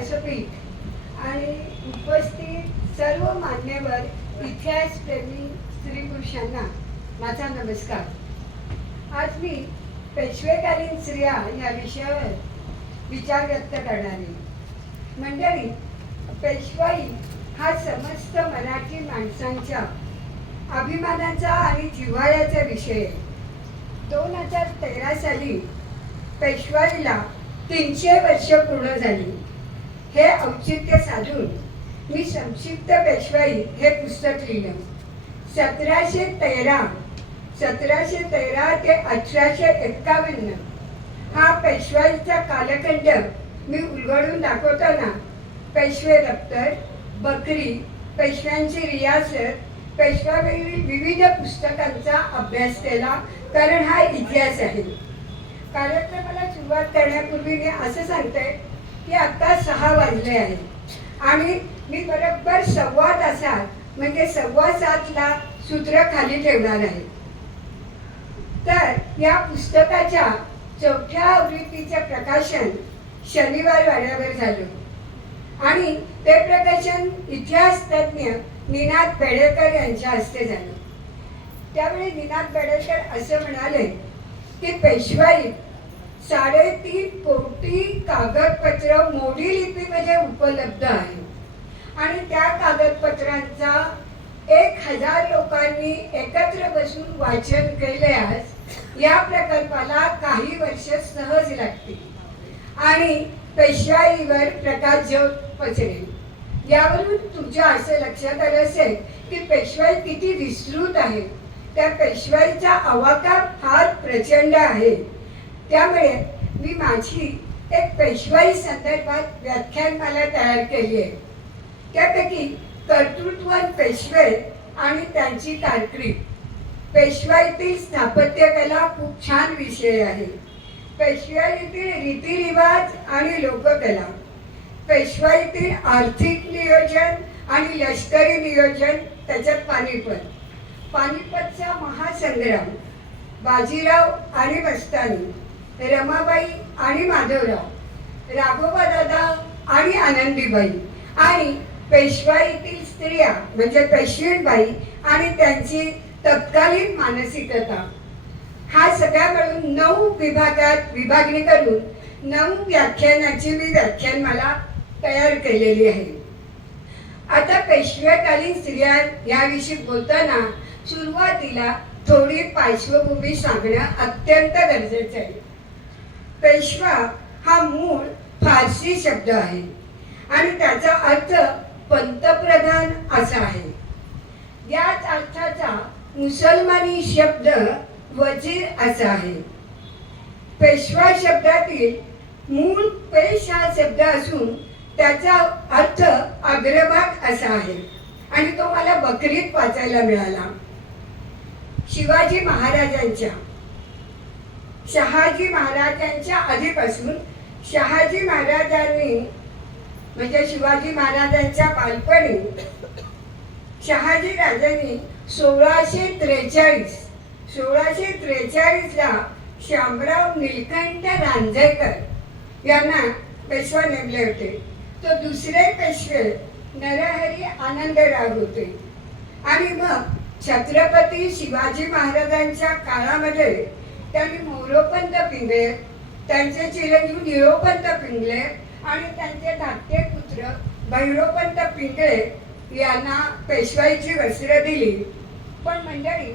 व्यासपीठ आणि उपस्थित सर्व मान्यवर इतिहासप्रेमी स्त्री पुरुषांना माझा नमस्कार। आज मी पेशवेकालीन स्त्रिया या विषयावर विचार व्यक्त करणार आहे। मंडळी, पेशवाई हा समस्त मराठी माणसांच्या अभिमानाचा आणि जिव्हाळ्याचा विषय आहे। 2013 साली पेशवाईला 300 वर्ष पूर्ण झाली। हे औचित्य साधून मी संक्षिप्त पेशवाई हे पुस्तक लिहिलं। 1713 ते 1851 हा पेशवाईचा कालखंड मी उलगडून दाखवताना पेशवे दप्तर, बकरी, पेशव्यांची रियासत, पेशव्यावरील विविध पुस्तकांचा अभ्यास केला, कारण हा इतिहास आहे। कार्यक्रमाला सुरुवात करण्यापूर्वी मी असं सांगते की आता 6 वाजले आहेत आणि मी बरोबर 6:15 तासात म्हणजे 6:15ला सूत्र खाली ठेवणार आहे। तर या पुस्तकाच्या 4थ्या आवृत्तीचे प्रकाशन शनिवार वाड्यावर झालं आणि ते प्रकाशन इतिहास तज्ञ निनाद बेडेकर यांच्या हस्ते झालं। त्यावेळी निनाद बेडेकर असं म्हणाले की पेशवाई 3.5 कोटी कागदपत्र मोडी लिपीमध्ये उपलब्ध आहे आणि त्या कागदपत्रांचा 1000 लोकांनी एकत्र बसून वाचन केल्यास या प्रकल्पाला काही वर्ष सहज लागतील आणि पेशवाईवर प्रकाशझोत पसरेल। यावरून तुमच्या असं लक्षात आलं असेल की पेशवाई किती विस्तृत आहे। त्या पेशवाईचा आवाका फार प्रचंड आहे। त्यामुळे मी माझी एक पेशवाई संदर्भात व्याख्यानमाला तयार केली आहे। त्यापैकी कर्तृत्ववान पेशवे आणि त्यांची कारकीर्द, पेशवाईतील स्थापत्यकला खूप छान विषय आहे, पेशवाईतील रीतिरिवाज आणि लोककला, पेशवाईतील आर्थिक नियोजन आणि लष्करी नियोजन, त्याच्यात पानिपतचा महासंग्राम, बाजीराव आणि मस्तानी, रमाबाई आणि माधवराव, राघोबा दादा आणि आनंदीबाई आणि पेशवाईतील स्त्रिया म्हणजे पेशवीबाई आणि त्यांची तत्कालीन मानसिकता, हा सगळा मिळून 9 विभागात विभागणी करून 9 व्याख्यानाची मी व्याख्यानमाला तयार केलेली आहे। आता पेशवेकालीन स्त्रिया याविषयी बोलताना सुरुवातीला थोडी पार्श्वभूमी सांगणं अत्यंत गरजेचं आहे। पेशवा हा मूळ फारसी शब्द आहे आणि त्याचा अर्थ पंतप्रधान असा आहे। याच अर्थाचा मुसलमानी शब्द वजीर असा आहे। पेशवा शब्दातील मूळ पेश हा शब्द असून त्याचा अर्थ अग्रभाग असा आहे आणि तो मला बकरीत वाचायला मिळाला। शहाजी महाराजांच्या आधीपासून शहाजी महाराजांनी म्हणजे शिवाजी महाराजांच्या बालपणी शहाजी राजांनी 1643 ला शामराव नीलकंठ रांजणकर यांना पेशवा नेमले होते। तो दुसरे पेशवे नरहरी आनंदराव होते आणि मग छत्रपती शिवाजी महाराजांच्या काळामध्ये त्यांनी मोरोपंत पिंगळे, त्यांचे चिरंजीव निळोपंत पिंगळे आणि त्यांचे धाकटे पुत्र भैरोपंत पिंगळे यांना पेशवाईची वस्त्र दिली। पण मंडळी,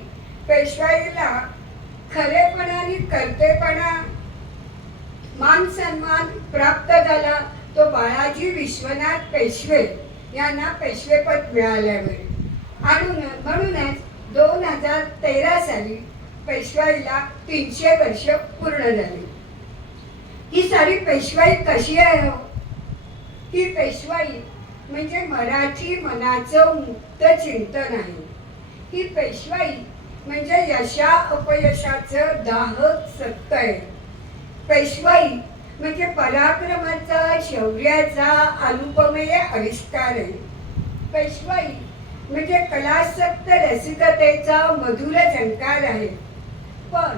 पेशवाईला खरेपणा आणि कर्तेपणा मान सन्मान प्राप्त झाला तो बाळाजी विश्वनाथ पेशवे यांना पेशवेपद मिळाल्यावर आणि म्हणूनच 2013 साली पेशवाईला 300 वर्ष पूर्ण झाली। ही सारी पेशवाई कशी आहे? ही पेशवाई म्हणजे मराठी मनाचं मुक्त चिंतन आहे। ही पेशवाई म्हणजे यशा अपयशाचं दाहक सत्य आहे। पेशवाई म्हणजे पराक्रमाचा, शौर्याचा अनुपमेय आविष्कार आहे। पेशवाई म्हणजे कलासक्त रसिकतेचा मधुर झंकार आहे। पण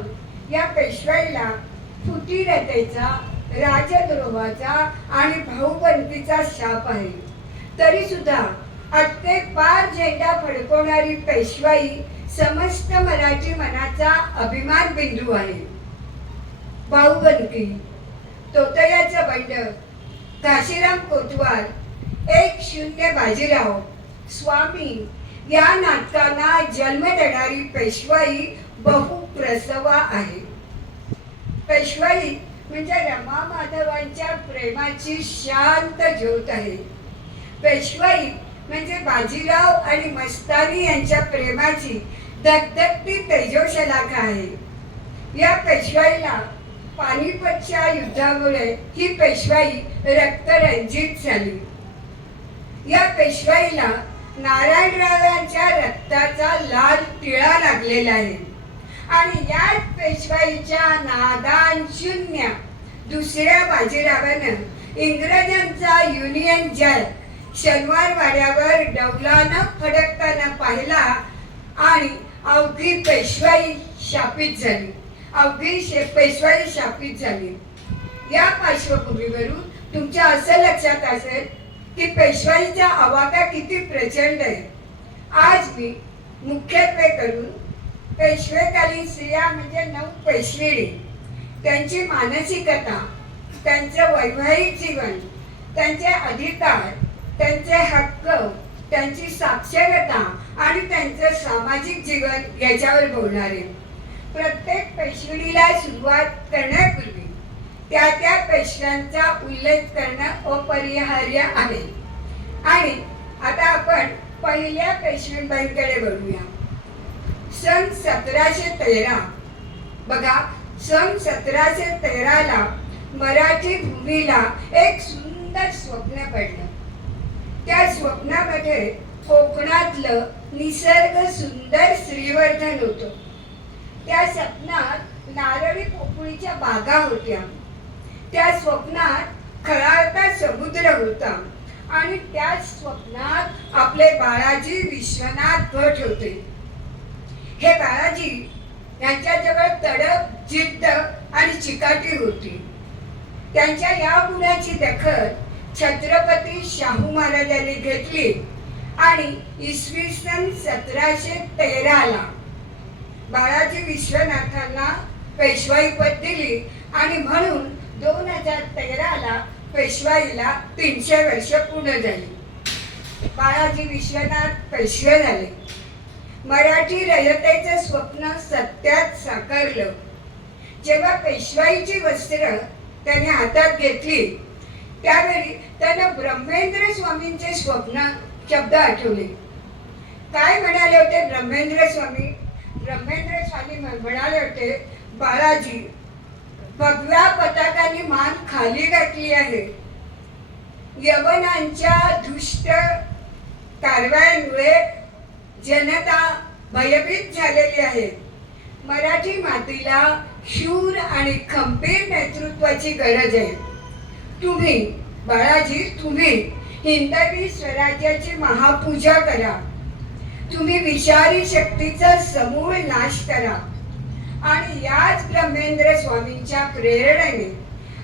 या पेशवाईला फुटीरतेचा, राजद्रोहाचा आणि भाऊबंदीचा शाप आहे. तरी सुद्धा अत्ते पार झेंडा फडकवणारी पेशवाई समस्त मराठी मनाचा अभिमान बिंदू आहे. भाऊबंदी, तोतयाचं बंड, काशीराम कोतवाल, 1-0 बाजीराव, स्वामी या नाटकांना जन्म देणारी पेशवाई बहुप्रसवा आहे. पेशवाई म्हणजे रमा माधवांच्या प्रेमाची शांत ज्योत आहे. पेशवाई म्हणजे बाजीराव आणि मस्तानी यांच्या प्रेमाची धगधगती तेजोशलाखा आहे. या पेशवाईला पानिपतच्या युद्धामुळे ही पेशवाई रक्तरंजित झाली. या पेशवाईला नारायणराव यांच्या रक्ताचा लाल टिळा लागलेला आहे. आणि याच पेशवाईच्या नादान शून्य दुसऱ्या बाजीरावानं इंग्रजांचा युनियन जॅक शनिवार वाड्यावर डौलानं फडकताना पाहिला आणि अवघी पेशवाई शापित झाली. पेशवाई शापित झाली. या पार्श्वभूमीवरून तुमच्या असं लक्षात असेल की पेशवाईचा आवाका किती प्रचंड आहे. आज मी मुख्यत्वे करून पेशवेकालीन स्त्रिया म्हणजे 9 पेशवेडी, त्यांची मानसिकता, त्यांचं वैवाहिक जीवन, त्यांचे अधिकार, त्यांचे हक्क, त्यांची साक्षरता आणि त्यांचं सामाजिक जीवन याच्यावर बोलणार आहे. प्रत्येक पेशवीला सुरुवात करण्यापूर्वी त्या पेशव्यांचा उल्लेख करणं अपरिहार्य आहे. आणि आता आपण पहिल्या पेशवीबाईंकडे बघूया. सन 1713. बघा, सन 1713ला मराठी भूमीला एक सुंदर स्वप्न पडलं. त्या स्वप्नामध्ये कोकणातलं निसर्ग सुंदर श्रीवर्धन होतं. त्या स्वप्नात नारळी पोपळीच्या बागा होत्या. त्या स्वप्नात खळाळता समुद्र होता. आणि त्या स्वप्नात आपले बाळाजी विश्वनाथ भट होते. हे बाळाजी यांच्याजवळ तडक, जिद्द आणि चिकाटी होती. त्यांच्या या गुणाची दखल छत्रपती शाहू महाराजांनी घेतली आणि इसवी सन 1713ला बाळाजी विश्वनाथांना पेशवाई पद दिली. आणि म्हणून 2013ला पेशवाईला 300 वर्ष पूर्ण झाली. बाळाजी विश्वनाथ पेशवे झाले. मराठी रयतेचं स्वप्न सत्यात साकारलं. जेव्हा पेशवाईची वस्त्र त्याने हातात घेतली त्यावेळी त्यांना ब्रह्मेंद्र स्वामींचे स्वप्न शब्द आठवले. काय म्हणाले होते ब्रह्मेंद्र स्वामी? ब्रह्मेंद्र स्वामी म्हणाले होते, बाळाजी, भगव्या पताकाने मान खाली घातली आहे. यवनांच्या दुष्ट कारवायांमुळे जनता भयभीत झालेली आहे. मराठी मातीला शूर आणि खंबीर नेतृत्वाची गरज आहे. तुम्ही बाळाजी, तुम्ही हिंदवी स्वराज्याची महापूजा करा. तुम्ही विषारी शक्तीचा समूळ नाश करा. आणि याच ब्रह्मेंद्र स्वामींच्या प्रेरणेने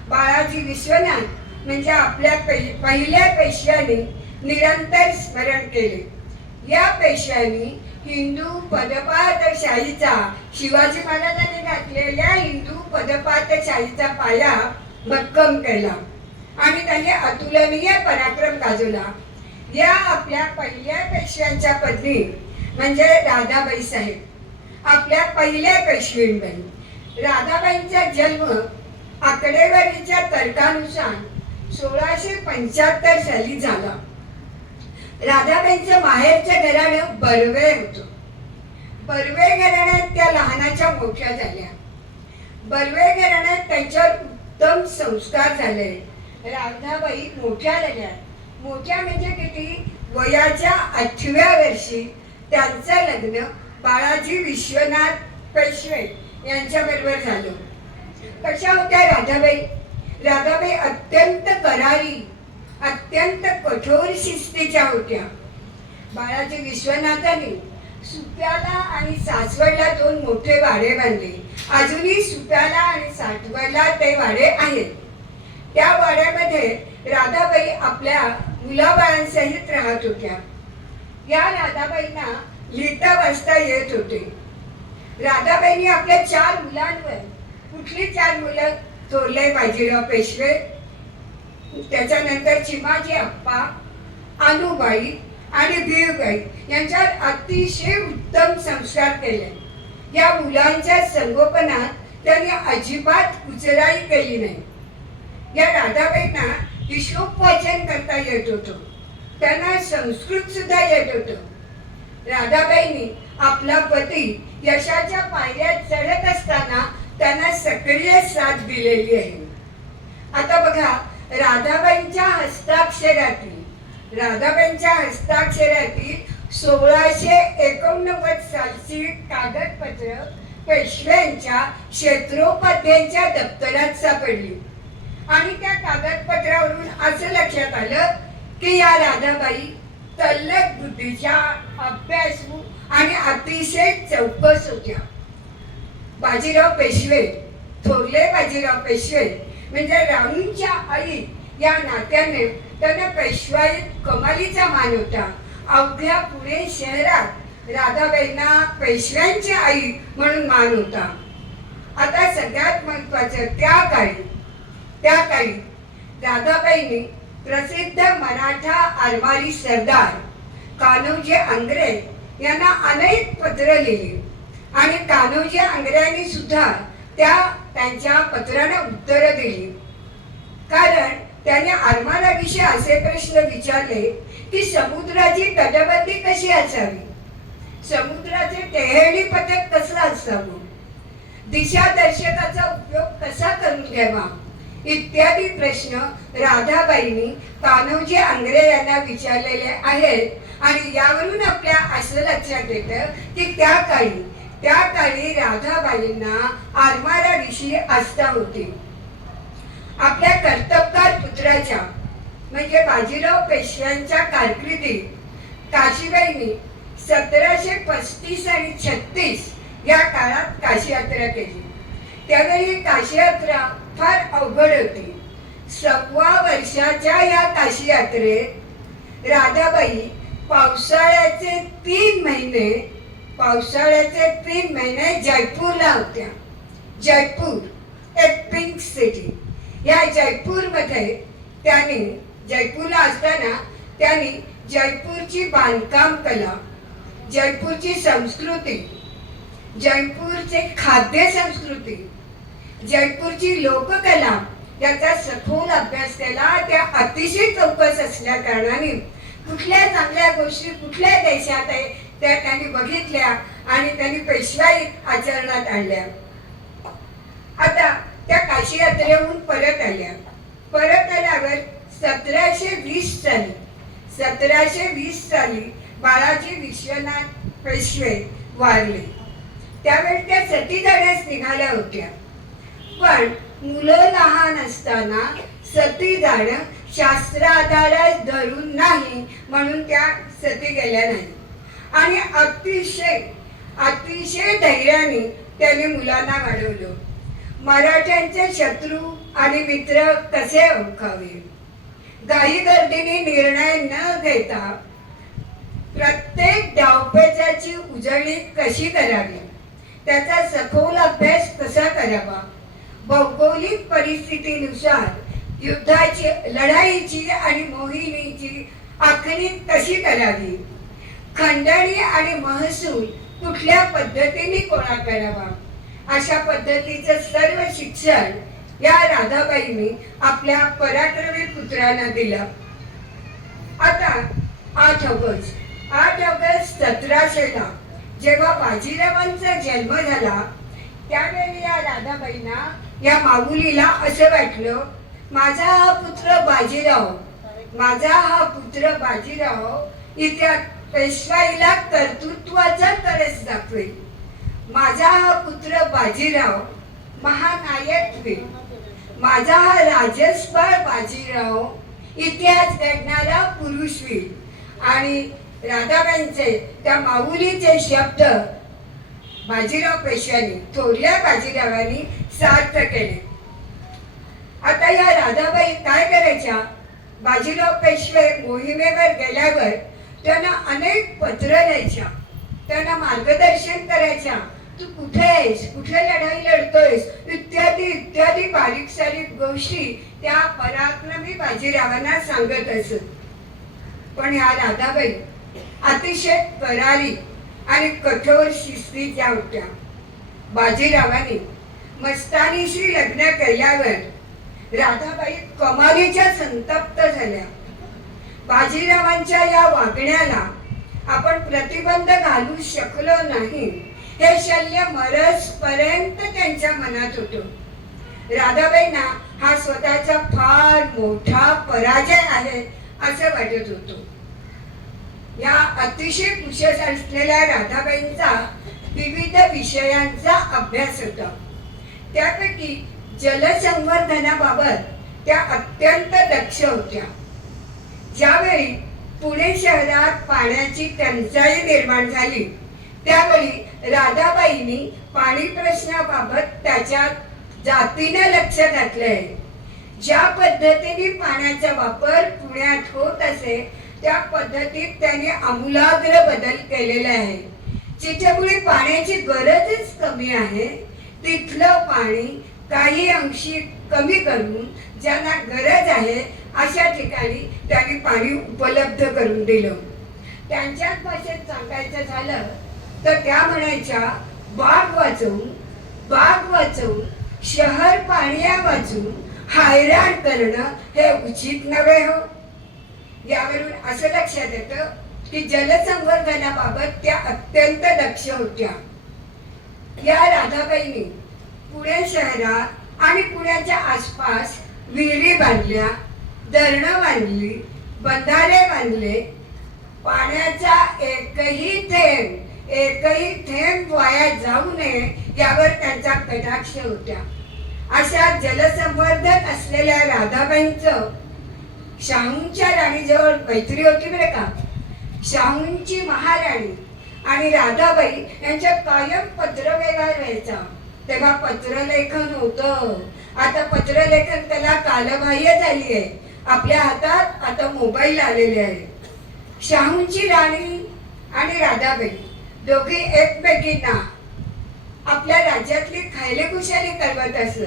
बाळाजी विश्वनाथ म्हणजे आपल्या पहिल्या पेशव्यांनी निरंतर स्मरण केले. या पेशव्यांनी हिंदू पदपातशाहीचा, शिवाजी महाराजांनी घातलेल्या हिंदू पदपातशाहीचा पाया भक्कम केला आणि त्यांनी अतुलनीय पराक्रम गाजवला. या आपल्या पहिल्या पेशव्यांच्या पत्नी म्हणजे राधाबाई साहेब, आपल्या पहिल्या पेशवीबाई. राधाबाईंचा जन्म आकडेवारीच्या तर्कानुसार 1675 साली झाला. राधाबाईंचं माहेरचं घराणं बर्वे होतं. बर्वे घराण्यात त्या लहानाच्या मोठ्या झाल्या. बर्वे घराण्यात त्यांच्यावर उत्तम संस्कार झाले. राधाबाई मोठ्या झाल्या. मोठ्या म्हणजे किती? वयाच्या 8व्या वर्षी त्यांचं लग्न बाळाजी विश्वनाथ पेशवे यांच्याबरोबर झालं. कशा होत्या राधाबाई? राधाबाई अत्यंत करारी, अत्यंत कठोर शिस्तीच्या होत्या. बाळाजी विश्वनाथांनी सुप्याला आणि सासवडला 2 मोठे वाडे बांधले. अजूनही सुप्याला आणि सासवडला ते वाडे आहेत. त्या वाड्यामध्ये राधाबाई आपल्या मुलाबाळांसहित राहत होत्या. या राधाबाईंना लिहिता वाचता येत होते. राधाबाईंनी आपल्या 4 मुलांवर, कुठली 4 मुलं? थोरले बाजीराव पेशवे, त्याच्यानंतर चिमाजी अप्पा, अनुबाई आणि भिवबाई यांच्यावर अतिशय उत्तम संस्कार केले. या मुलांच्या संगोपनात त्यांनी अजिबात कुचराई केली नाही. या राधाबाईंना ईशोपवाचन करता येत होतं, त्यांना संस्कृत सुद्धा येत होतं. राधाबाईंनी आपला पती यशाच्या पायऱ्या चढत असताना त्यांना सक्रिय साथ दिलेली आहे. आता बघा, राधाबाईंच्या हस्ताक्षरातील 1689 सालची कागदपत्र पेशव्यांच्या क्षेत्रोपाध्यांच्या दप्तरात सापडली. आणि त्या कागदपत्रावरून असं लक्षात आलं की या राधाबाई तल्लख बुद्धीच्या, अभ्यासू आणि अतिशय चौकस होत्या. बाजीराव पेशवे, थोरले बाजीराव पेशवे म्हणजे राणूंच्या आई या नात्याने त्यांना पेशवाईत कमालीचा मान होता. अवघ्या पुणे शहरात राधाबाईंना पेशव्यांची आई म्हणून मान होता. आता सगळ्यात महत्वाचं, त्या काळी राधाबाईंनी प्रसिद्ध मराठा आरमारी सरदार कान्होजी आंग्रे यांना अनेक पत्र लिहिली आणि कान्होजी आंग्र्यांनी सुद्धा त्यांच्या पत्रांना उत्तरं दिली. कारण त्याने आरमाराविषयी असे प्रश्न विचारले की समुद्राची तटबंदी कशी असावी, समुद्राचे टेहळणी पथक कसं असावं, दिशादर्शकाचा उपयोग कसा करून घ्यावा इत्यादी प्रश्न राधाबाईंनी कान्होजी आंग्रे यांना विचारलेले आहेत. आणि यावरून आपल्या असं लक्षात येतं की त्या काळी राधाबाईंना आरमाराविषयी आस्था होती. आपल्या कर्तबगार पुत्राच्या म्हणजे बाजीराव पेशव्यांच्या कारकिर्दीत काशीबाईंनी 1735 आणि 36 या काळात काशी यात्रा केली. त्यावेळी काशी यात्रा फार अवघड होती. 6व्या वर्षाच्या या काशी यात्रेत राधाबाई पावसाळ्याचे 3 महिने जयपूरला होत्या. जयपूर एक पिंक सिटी. या जयपूरमध्ये जयपूरला असताना त्यांनी जयपूरची बांधकाम कला, जयपूरची संस्कृती, जयपूरचे खाद्य संस्कृती, जयपूरची लोककला याचा सखोल अभ्यास केला. त्या अतिशय चौकस असल्या कारणाने कुठल्या चांगल्या गोष्टी कुठल्या देशात आहे त्या त्यांनी बघितल्या आणि त्यांनी पेशवाई आचरणात आणल्या. आता त्या काशी यात्रेहून परत आल्यावर 1720 साली बाळाजी विश्वनाथ पेशवे वारले. त्यावेळी त्या सती जाण्यास निघाल्या होत्या. पण मुलं लहान असताना सती जाणं शास्त्राधारास धरून नाही म्हणून त्या सती गेल्या नाही. आणि अतिशय धैर्याने त्याने मुलांना वाढवलं. मराठ्यांचे शत्रू आणि मित्र कसे ओळखावे, घाईगर्दीने निर्णय न घेता प्रत्येक डावपेचाची उजळणी कशी करावी, त्याचा सखोल अभ्यास कसा करावा, भौगोलिक परिस्थितीनुसार युद्धाची, लढाईची आणि मोहिमेची आखणी कशी करावी, खंडणी आणि महसूल कुठल्या पद्धतीने गोळा करावा, अशा पद्धतीचं सर्व शिक्षण या राधाबाईंनी आपल्या पराक्रमी पुत्रांना दिलं. आता 8 ऑगस्ट 1700 जेव्हा बाजीरावांचा जन्म झाला त्यावेळी या राधाबाईंना, या माऊलीला असं वाटलं, माझा हा पुत्र बाजीराव इथे पेशवाईला कर्तृत्वाचा कळस दाखवेल. माझा हा पुत्र बाजीराव महानायक होईल. माझा हा राजसपाळ बाजीराव इतिहास घडणारा पुरुष होईल. आणि राधाबाईंचे त्या माऊलीचे शब्द बाजीराव पेशव्यांनी, थोरल्या बाजीरावांनी सार्थ केले. आता या राधाबाई काय करायच्या? बाजीराव पेशवे मोहिमेवर गेल्यावर त्यांना अनेक पत्र लिहायच्या, त्यांना मार्गदर्शन करायच्या. तू कुठे आहेस, कुठे लढाई लढतोयस, इत्यादी इत्यादी बारीक सारीक गोष्टी त्या पराक्रमी बाजीरावांना सांगत असत. पण ह्या राधाबाई अतिशय करारी आणि कठोर शिस्तीच्या होत्या. बाजीरावांनी मस्तानीशी लग्न केल्यावर राधाबाई कमालीच्या संतप्त झाल्या. बाजीरावांच्या या वागण्याला आपण प्रतिबंध घालू शकलो नाही हे शल्य मरसपर्यंत त्यांच्या मनात होतं. राधाबाईंना हा स्वतःचा फार मोठा पराजय आहे असं वाटत होतं. या अतिशय कुशल असलेल्या राधाबाईंचा विविध विषयांचा अभ्यास होता. त्यापैकी जलसंवर्धनाबाबत त्या अत्यंत दक्ष होत्या. ज्यावेळी पुणे शहरात पाण्याची टंचाई निर्माण झाली त्यावेळी राधाबाईंनी पाणी प्रश्नाबाबत त्याच्या जातीने लक्ष घातले आहे. ज्या पद्धतीने पाण्याचा वापर पुण्यात होत असे त्या पद्धतीत त्यांनी आमूलाग्र बदल केलेला आहे. ज्याच्यामुळे पाण्याची गरजच कमी आहे तिथलं पाणी काही अंशी कमी करून ज्यांना गरज आहे अशा ठिकाणी त्यांनी पाणी उपलब्ध करून दिलं. त्यांच्याच भाषेत सांगायचं झालं तर त्या म्हणायच्या, बाग वाचवून शहर पाण्या वाचून हैराण करणं हे उचित नव्हे हो. यावरून असं लक्षात येतं की जलसंवर्धनाबाबत त्या अत्यंत दक्ष होत्या. या राधाबाईंनी पुणे शहरात आणि पुण्याच्या आसपास विहिरी बांधल्या, धरणं बांधली, बंधारे बांधले. पाण्याचा एकही थेंब वाया जाऊ नये यावर त्यांचा कटाक्ष होत्या. अशा जलसंवर्धक असलेल्या राधाबाईंचं शाहूंच्या राणीजवळ मैत्री होती बरं का. शाहूंची महाराणी आणि राधाबाई यांच्या कायम पत्रव्यवहार व्हायचा. तेव्हा पत्रलेखन होतं. आता पत्रलेखन त्याला कालबाह्य झाली आहे. आपल्या हातात आता मोबाईल आलेले आहे. शाहूंची राणी आणि राधाबाई दोघी एकमेकींना आपल्या राज्यातली खैलेखुशाली करवत असत.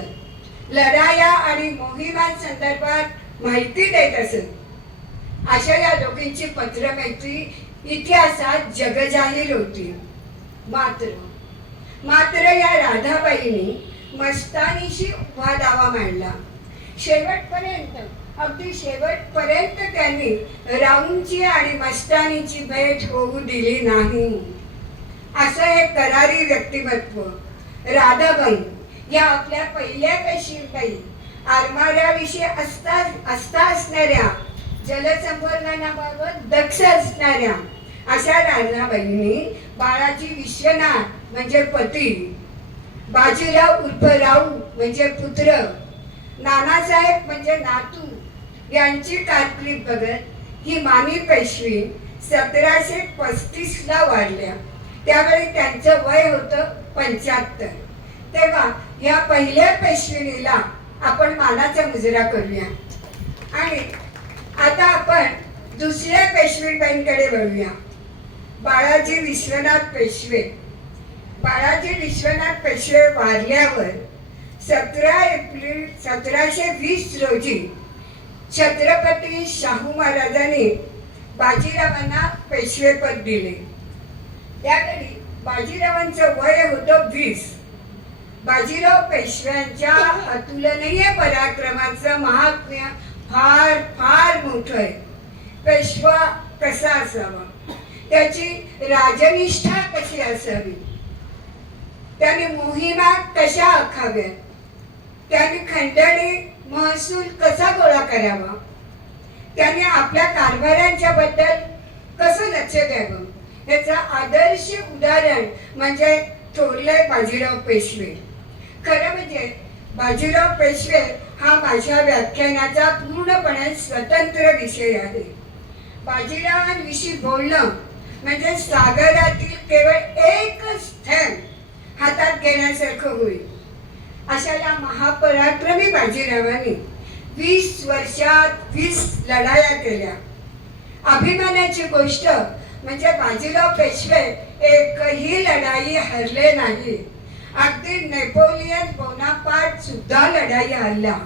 लढाया आणि मोहिमांसंदर्भात माहिती देत असत. अशा या दोघींची पत्रमैत्री इतिहासात जगजाहीर होती. मात्र या राधाबाईंनी मस्तानीशी उभा दावा मांडला. अगदी शेवटपर्यंत त्यांनी राऊंची आणि मस्तानीची भेट होऊ दिली नाही. असं हे करारी व्यक्तिमत्व. राधाबाई या आपल्या पहिल्या पेशवीबाई आरमाराविषयी असता असणाऱ्या, जलसंवर्धनाबाबत दक्ष असणाऱ्या अशा राधाबाईंनी बाळाजी विश्वनाथ म्हणजे पती, बाजीराव उर्फ राऊ म्हणजे पुत्र, नानासाहेब म्हणजे नातू यांची कारकीर्द बघत ही मामी पेशवी 1735 ला वाढल्या. त्यावेळी त्यांचं वय होतं 75. तेव्हा या पहिल्या पेशविनीला आपण मानाचा मुजरा करूया. आणि आता आपण दुसऱ्या पेशवीबाईंकडे वळूया. बाळाजी विश्वनाथ पेशवे. बाळाजी विश्वनाथ पेशवे वारल्यावर 17 एप्रिल 1720 रोजी छत्रपती शाहू महाराजांनी बाजीरावांना पेशवेपद दिले. त्यावेळी बाजीरावांचं वय होतं 20. बाजीराव पेशव्यांच्या अतुलनीय पराक्रमाचं महात्म्य फार फार मोठं आहे. पेशवा कसा असावा, त्याची राजनिष्ठा कशी असावी, त्याने मोहिमा कशा आखाव्यात, त्याने खंडणी महसूल कसा गोळा करावा, त्याने आपल्या कारभारांच्या बद्दल कसं लक्ष द्यावं याचं आदर्श उदाहरण म्हणजे थोरले बाजीराव पेशवे. खरं म्हणजे बाजीराव पेशवे हा माझ्या व्याख्यानाचा पूर्णपणे स्वतंत्र विषय आहे. बाजीरावांविषयी बोलणं म्हणजे सागरातील केवळ एकच थेंब हातात घेण्यासारखं होईल. अशा या महापराक्रमी बाजीरावांनी 20 वर्षात 20 लढाया केल्या. अभिमानाची गोष्ट म्हणजे बाजीराव पेशवे एकही लढाई हरले नाही. अगदी नेपोलियन बोनापार्ट सुद्धा लढाई हरला.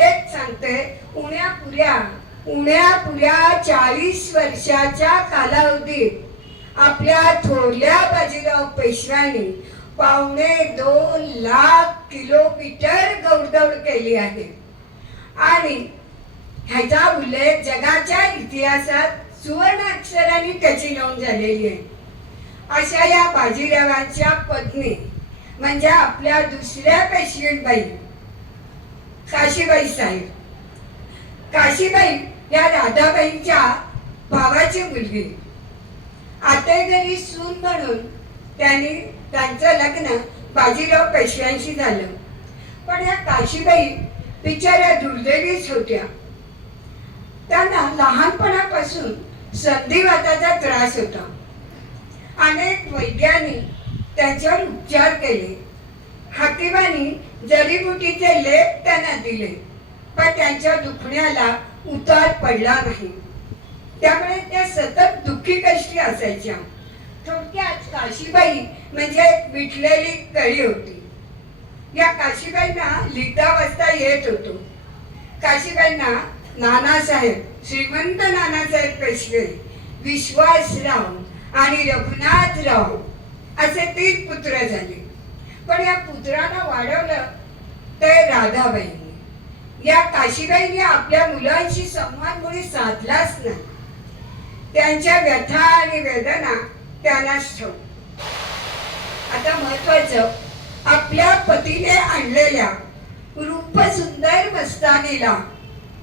एक सांगते, उण्यापुऱ्या 40 वर्षाच्या कालावधीत आपल्या थोरल्या बाजीराव पेशव्यांनी 2.25 लाख किलोमीटर गौडदौड केली आहे. आणि ह्याचा उल्लेख जगाच्या इतिहासात सुवर्ण अक्षरांनी त्याची नोंद झालेली आहे. अशा या बाजीरावांच्या पत्नी म्हणजे आपल्या दुसऱ्या पेशवेबाई काशीबाई साहेब. काशीबाई या राधाबाईंच्या भावाची मुलगी. आतेघरी सून म्हणून त्यांचं लग्न बाजीराव पेशव्यांशी झालं. पण या काशीबाई बिचाऱ्या दुर्दैवीच होत्या. त्यांना लहानपणापासून संधिवाताचा त्रास होता. अनेक वैद्यांनी त्यांच्यावर उपचार केले. हाकिमांनी जडीबुटीचे लेप त्यांना दिले, पण त्यांच्या दुखण्याला उतार पडला नाही. त्यामुळे त्या सतत दुःखी कष्टी असायच्या. थोडक्यात काशीबाई म्हणजे एक विटलेली कळी होती. या काशीबाईंना लिहिता वाचता येत होतो. काशीबाईंना नानासाहेब, श्रीमंत नानासाहेब पेशवे, विश्वासराव आणि रघुनाथराव असे 3 पुत्र झाले. पण या पुत्रांना वाढवलं ते राधाबाईंनी. या काशीबाईंनी आपल्या मुलांशी संवाद मुळी साधलाच नाही. त्यांच्या व्यथा आणि वेदना त्यांनाच ठाऊक. आता महत्वाचं, आपल्या पतीने आणलेल्या रूपसुंदर मस्तानीला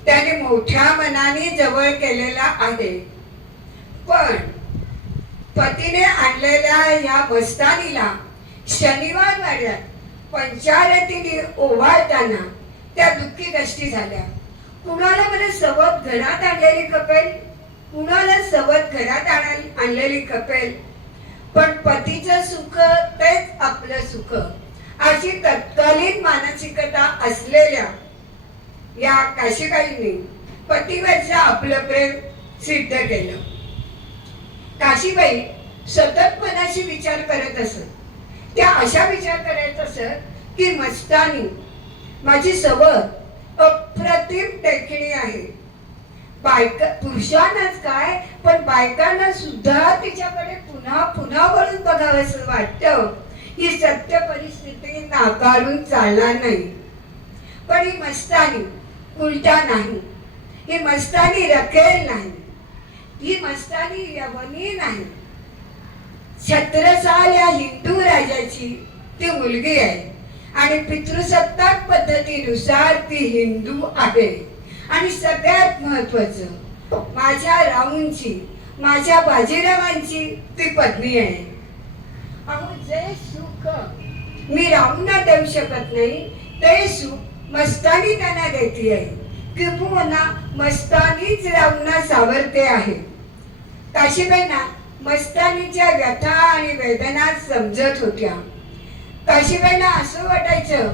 त्याने मोठ्या मनाने जवळ केलेला आहे. पण पतीने आणलेल्या या मस्तानीला शनिवार वाड्यात पंचारतीने ओवाळताना त्या दुःखी कष्टी झाल्या. कुणाला मला सवत घरात आणलेली खपेल, कुणाला सवत घरात आणलेली खपेल, पण पतीचं सुख तेच आपलं सुख अशी तत्कालीन मानसिकता असलेल्या या काशीबाईंनी पतीवरचं आपलं प्रेम सिद्ध केलं. काशीबाई सतत मनाशी विचार करत असत. त्या अशा विचार करत असत की मस्तानी माझी सवत अप्रतिम देखणी आहे. पुरुषांनाच काय पण बायकांना सुद्धा तिच्याकडे पुन्हा पुन्हा वळून बघावंसं वाटतं. ही सत्य परिस्थिती नाकारून चालणार नाही. पण ही मस्तानी उलटा नाही, ही मस्तानी रखेल नाही, ही मस्तानी यवनी नाही. छत्रसाल या हिंदू राजाची ती मुलगी आहे आणि पितृसत्ताक पद्धतीनुसार ती हिंदू आहे. आणि सगळ्यात महत्वाचं, माझ्या राऊंची, माझ्या बाजीरावांची ती पत्नी आहे. अहो, जे सुख मी राऊंना देऊ शकत नाही ते सुख मस्तानी त्यांना देते आहे. किंबहुना मस्तानीच राऊंना सावरते आहे. काशीबाईंना मस्तानीच्या व्यथा आणि वेदना समजत होत्या. काशीबाईंना असं वाटायचं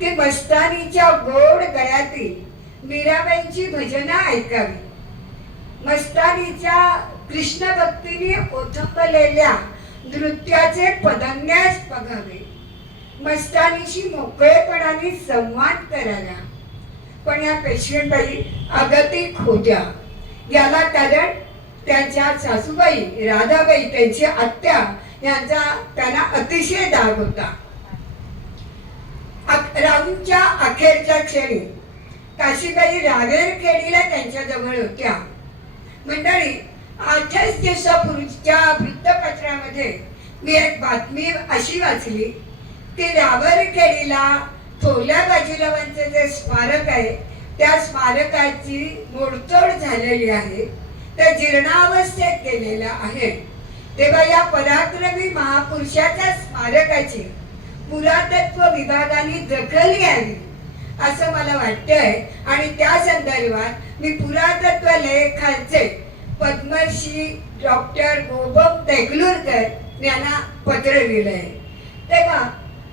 की मस्तानीच्या गोड गळ्यातील मीराबाईंची भजनं ऐकावी, मस्तानीच्या कृष्ण भक्तीने ओथंबलेल्या नृत्याचे पदन्यास बघावे, मस्तानीशी मोकळेपणाने संवाद करावा. पण या पेशवेबाई अगतिक होत्या. याला कारण त्यांच्या सासूबाई राधाबाई, त्यांची आत्या यांचा त्यांना अतिशय दाग होता. राऊंच्या अखेरच्या क्षणी काशीबाई रावेरखेडीला त्यांच्या जवळ होत्या. मंडळी, 8च दिवसापूर्वीच्या वृत्तपत्रामध्ये मी एक बातमी अशी वाचली की रावेरखेडीला थोरल्या बाजीरावांचे जे स्मारक आहे त्या स्मारकाची मोडतोड झालेली आहे, ते जीर्णावस्थेत गेलेलं आहे. तेव्हा या पराक्रमी महापुरुषाच्या स्मारकाची पुरातत्व विभागाने दखल घ्यावी असं मला वाटतंय. आणि त्या संदर्भात मी पुरातत्व लेखाचे पद्मश्री डॉक्टर गोबम देगलूरकर यांना पत्र दिलंय. तेव्हा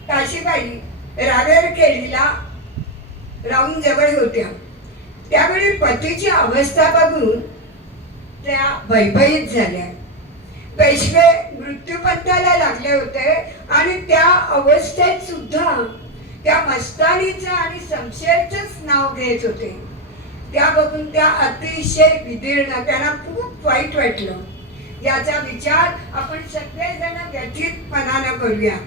काशीबाई रावेरखेडीला राहून जवळ होत्या. त्यावेळी पतीची अवस्था बघून त्या भयभीत झाल्या. पेशवे मृत्यूपथाला लागले होते आणि त्या अवस्थेत सुद्धा त्या मस्तानीचं आणि शमशेरचंच नाव घेत होते. त्या बघून त्या अतिशय विदीर्ण, त्यांना खूप वाईट वाटलं. याचा विचार आपण सगळेजण व्यथितपणानं करूया.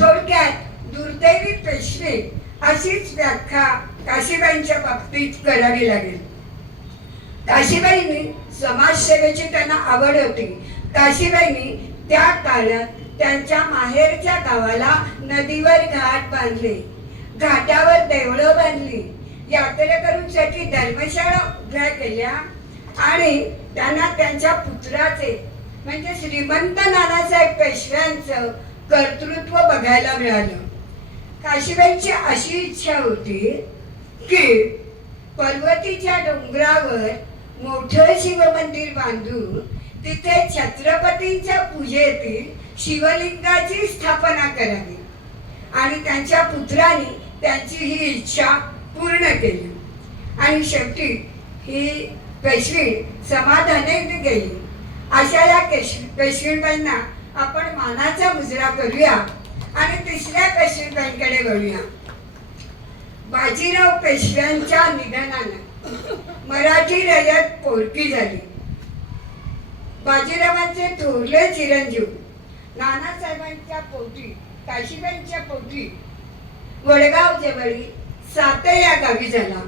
थोडक्यात दुर्दैवी पेशवे अशीच व्याख्या काशीबाईंच्या बाबतीत करावी लागेल. काशीबाईंनी समाजसेवेची त्यांना आवड होती. काशीबाईंनी त्या काळात त्यांच्या माहेरच्या गावाला नदीवर घाट बांधले, घाटावर देवळं बांधली, यात्रेकरूंसाठी धर्मशाळा उभ्या केल्या आणि त्यांना त्यांच्या पुत्राचे म्हणजे श्रीमंत नानासाहेब पेशव्यांचं कर्तृत्व बघायला मिळालं. काशीबाईंची अशी इच्छा होती की पर्वतीच्या डोंगरावर मोठं शिवमंदिर बांधून तिथे छत्रपतींच्या पूजेतील शिवलिंगाची स्थापना करावी आणि त्यांच्या पुत्रांनी त्यांची ही इच्छा पूर्ण केली. आणि शेवटी ही पेशवी समाधानाने गेली. अशा या पेशवीबाईंना आपण मानाचा मुजरा करूया आणि तिसऱ्या पेशवीबाईंकडे वळूया. बाजीराव पेशव्यांच्या निधनानं मराठी रयत पोरकी झाली. बाजीरावांचे थोरले चिरंजीव नानासाहेबांच्या पोटी, काशीबाईंच्या पोटी वडगाव जवळी साते या गावी झाला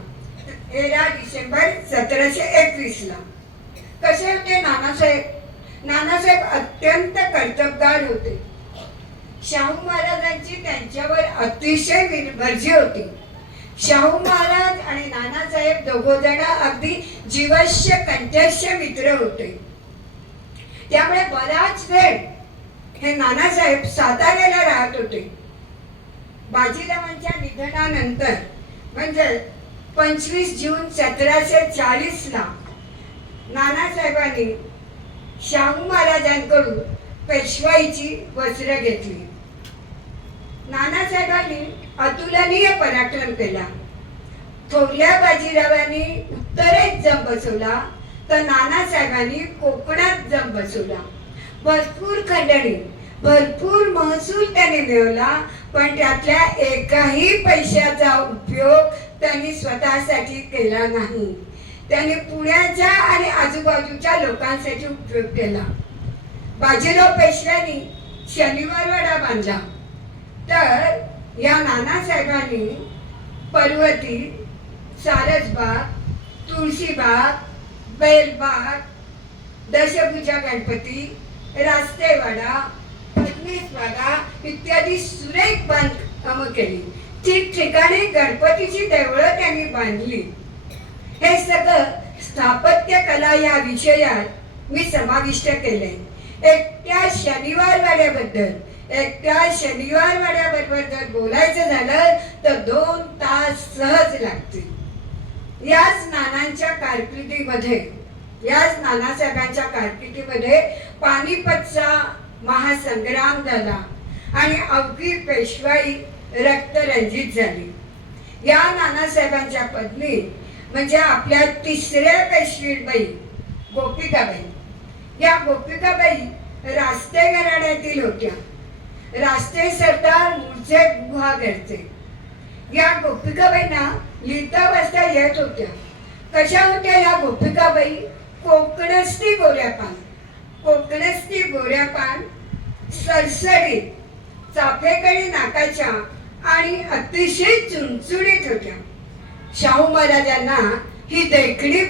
13 डिसेंबर 1721 ला. कसे होते नानासाहेब? नानासाहेब अत्यंत कर्तबगार होते. शाहू महाराजांची त्यांच्यावर अतिशय मर्जी होती. शाहू महाराज आणि नानासाहेब दोघंजण अगदी जीवश्य कंठस्थ मित्र होते. त्यामुळे बराच वेळ हे नानासाहेब साताऱ्याला राहत होते. बाजीरावांच्या निधनानंतर म्हणजे 25 जून 1740 ला नानासाहेबांनी शाहू महाराजांकडून पेशवाईची वस्त्र घेतली. नानासाहेबांनी अतुलनीय पराक्रम केला. थोरल्या बाजीरावांनी उत्तरेत जम बसवला तर नानासाहेबांनी कोकणात जम बसवला. भरपूर खंडणी, भरपूर महसूल त्यांनी मिळवला, पण त्यातल्या एकाही पैशाचा उपयोग त्यांनी स्वतःसाठी केला नाही. त्यांनी पुण्याच्या आणि आजूबाजूच्या लोकांसाठी उपयोग केला. बाजीराव पेशव्यांनी शनिवारवाडा बांधला तर या नानासाहेबांनी पर्वती, सारसबाग, तुळशीबाग, बेलबाग, दशभुजा गणपती, रास्तेवाडा, फडणीसवाडा इत्यादी सुरेख बांधकामं केली. ठिकठिकाणी गणपतीची देवळं त्यांनी बांधली. हे सगळं स्थापत्य कला या विषयात मी समाविष्ट केले. एकट्या शनिवारवाड्याबरोबर जर बोलायचं झालं तर 2 तास सहज लागतील. याच नानासाहेबांच्या कारकिर्दीमध्ये पानिपतचा महासंग्राम झाला आणि अवघी पेशवाई रक्तरंजित झाली. या नानासाहेबांच्या पत्नी म्हणजे आपल्या तिसऱ्या पेशवीबाई गोपिकाबाई. या गोपिकाबाई रास्ते घराण्यातील होत्या. रास्ते सरदार मूळचे गुहागरचे. या गोपिकाबाईंना लिहिता वाचता येत होत्या. कशा होत्या या गोपिकाबाई? कोकणस्थी गोऱ्यापान, सरसरीत, चाफेकडी नाकाच्या आणि अतिशय चुणचुणीत होत्या. शाहू महाराजांना ही देखणी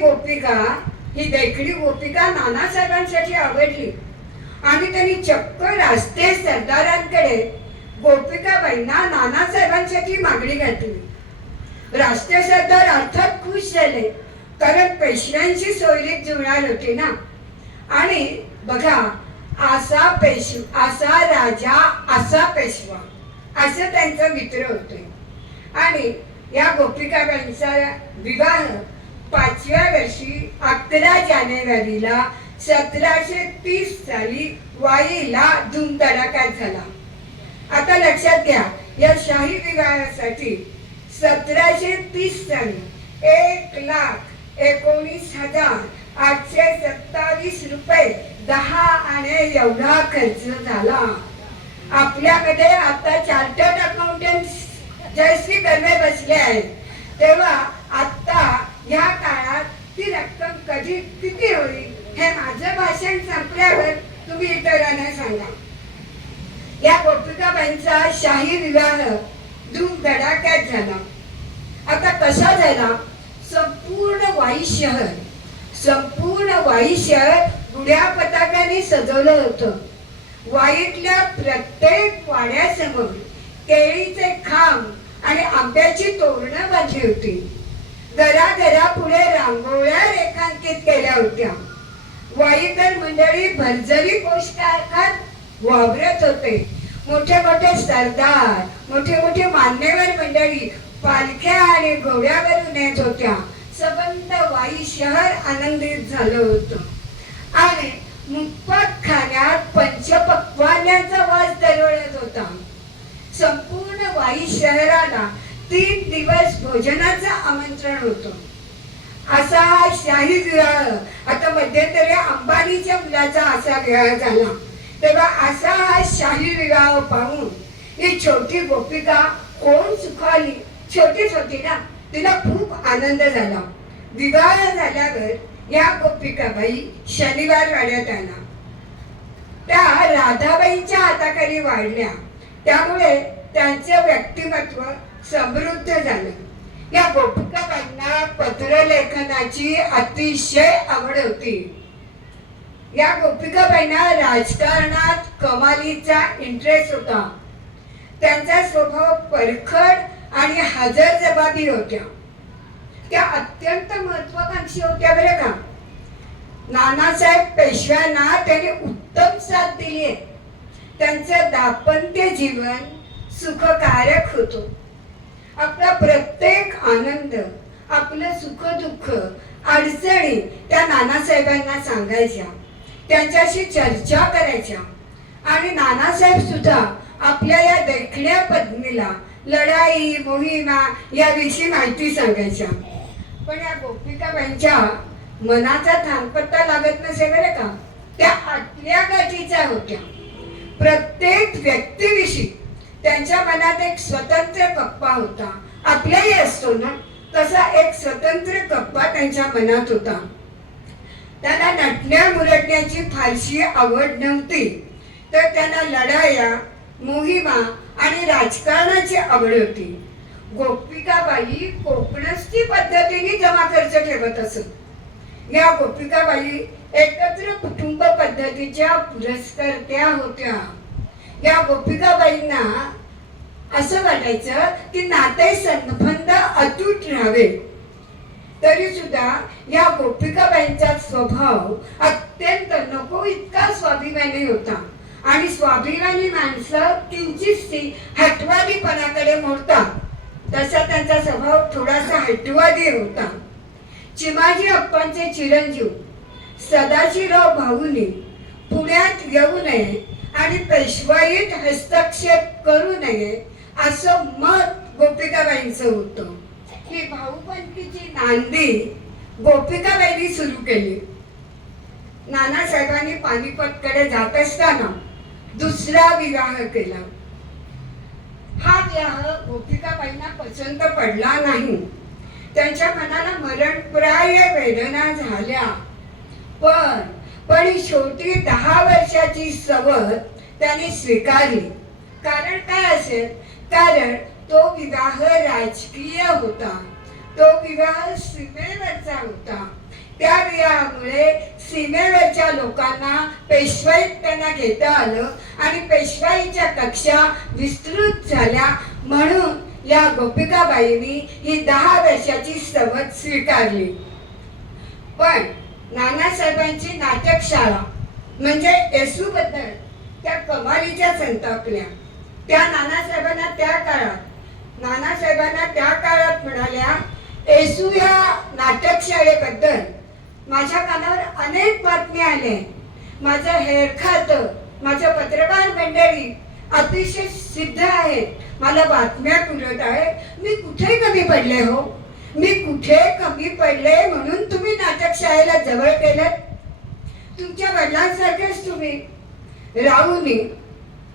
गोपिका नानासाहेबांसाठी आवडली आणि त्यांनी चक्क रास्ते सरदारांकडे गोपिकाबाईंना नानासाहेबांसाठी मागणी घातली. रास्ते सरदार अर्थात खुश झाले, कारण पेशव्यांची सोयरीक जुळणार होती ना. आणि बघा, आसा राजा असा पेशवा असं त्यांचं मित्र होते. आणि या गोपिकाबाईंचा विवाह 5व्या वर्षी 11 जानेवारीला 1730 साली वाईला धूमधडाक्यात झाला. आता लक्षात घ्या, या शाही विवाहासाठी 1730 साली 1,19,827 रुपये 10 आणे एवढा खर्च झाला. आपल्याकडे आता चार्टर्ड अकाउंटंट जयश्री कर्वे बसले आहेत, तेव्हा आता या काळात ती रक्कम कधी किती होईल हे माझं भाषण संपल्यावर तुम्ही इतरांना सांगा. या गोपिकाबाईंचा शाही विवाह धूम धडाक्यात झाला. आता कसा झाला? संपूर्ण वाई शहर गुढ्या पताकाने सजवलं होतं. वाईतल्या प्रत्येक वाड्यासमोर केळीचे खांब आणि आंब्याची तोरणं बांधली होती. घराघरापुढे रांगोळ्या रेखांकित केल्या होत्या. वाईकर मंडळी भरजरी पोशाखात वावरत होते. मोठे मोठे सरदार, मोठे मोठे मान्यवर मंडळी पालख्या आणि घोड्यावरून येत होत्या. सबंध वाई शहर आनंदित झालं होतं. आणि मुक्पात खाण्यात पंचपक्वान्नाचा वास दरवळत होता. संपूर्ण वाई शहराला 3 दिवस भोजनाचं आमंत्रण होतं. असा हा शाही विवाह, आता मध्यंतरी अंबानीच्या मुलाचा असा विवाह झाला, तेव्हा असा हा शाही विवाह पाहून ही छोटी गोपिका कोण सुखावली. छोटीच होती ना, तिला खूप आनंद झाला. विवाह झाल्यावर या गोपिकाबाई शनिवार वाड्यात आला. त्या राधाबाईंच्या हाताखाली वाढल्या, त्यामुळे त्यांचं व्यक्तिमत्व समृद्ध झालं. या गोपिकाबाईंना पत्रलेखनाची अतिशय आवड होती. या गोपिकाबाईंना राजकारणात कमालीचा इंटरेस्ट होता. त्यांचा स्वभाव परखड आणि हजरजबाबी होत्या. त्या अत्यंत महत्वाकांक्षी होत्या बरं का. नानासाहेब पेशव्यांना त्यांनी उत्तम साथ दिली आहे. त्यांचं दाम्पत्य जीवन सुखकारक होतं. आपला प्रत्येक आनंद, आपलं सुख दुःख, अडचणी त्या नानासाहेबांना सांगायच्या, त्यांच्याशी चर्चा करायच्या. आणि नानासाहेब सुद्धा आपल्या या देखण्या पत्नीला लढाई मोहिमा याविषयी माहिती सांगायच्या. पण या गोपिकाबाईंच्या मनाचा थांबपत्ता लागत नसे बरं का. त्या आटल्या गाठीच्या होत्या. प्रत्येक व्यक्तीविषयी त्यांच्या मनात एक स्वतंत्र कप्पा होता. आपल्याही असतो ना तसा एक स्वतंत्र कप्पा त्यांच्या मनात होता. त्यांना नटण्या मुरटण्याची फारशी आवड नव्हती, तर त्यांना लढाया मोहिमा आणि राजकारणाची आवड होती. गोपिकाबाई कोकणस्थी पद्धतीने जमा खर्च ठेवत असत. या गोपिकाबाई एकत्र कुटुंब पद्धतीच्या पुरस्कर्त्या होत्या. या गोपिकाबाईंना असं वाटायचं की नाते संबंध अतूट राहावे. तरी सुद्धा या गोपिकाबाईंचा स्वभाव अत्यंत नको इतका स्वाभिमानी होता. आणि स्वाभिमानी माणसं किंचितशी हटवादीपणाकडे मोडतात, तसा त्यांचा स्वभाव थोडासा हटवादी होता. चिमाजी अप्पांचे चिरंजीव सदाशिवराव भाऊंनी पुण्यात येऊ नये आणि पेशवाईत हस्तक्षेप करू नये असं मत गोपिकाबाईंचं होतं. ही भाऊबंदीची नांदी गोपिकाबाईंनी सुरू केली. नानासाहेबांनी पानिपतकडे जात असताना दुसरा विवाह केला. हा विवाह गोपिकाबाईंना पसंत पडला नाही. त्यांच्या मनाला मरणप्राय वेदना झाल्या. पण शेवटी 10 वर्षाची सवत त्यांनी स्वीकारली. कारण काय असेल? कारण तो विवाह राजकीय होता. तो विवाह सीमेवरचा होता. त्या विवाहामुळे सीमेवरच्या लोकांना पेशवाईत त्यांना घेता आलं आणि पेशवाईच्या कक्षा विस्तृत झाल्या. म्हणून या गोपिकाबाईंनी ही 10 वर्षाची सवत स्वीकारली. पण नानासाहेबांची नाटकशाळा म्हणजे येसूबद्दल त्या कमालीच्या संतापल्या. त्या नानासाहेबांना त्या काळात म्हणाल्या, येसू या नाटकशाळेबद्दल माझ्या कानावर अनेक बातम्या आल्या. माझं हेरखात, माझं पत्रकार मंडळी अतिशय सिद्ध आहेत, मला बातम्या पुरत आहे. मी कुठे कमी पडले हो? मी कुठे कमी पडले म्हणून तुम्ही नाटक शाळेला जवळ केलं? तुमच्या वडिलांसारखेच तुम्ही राहूनी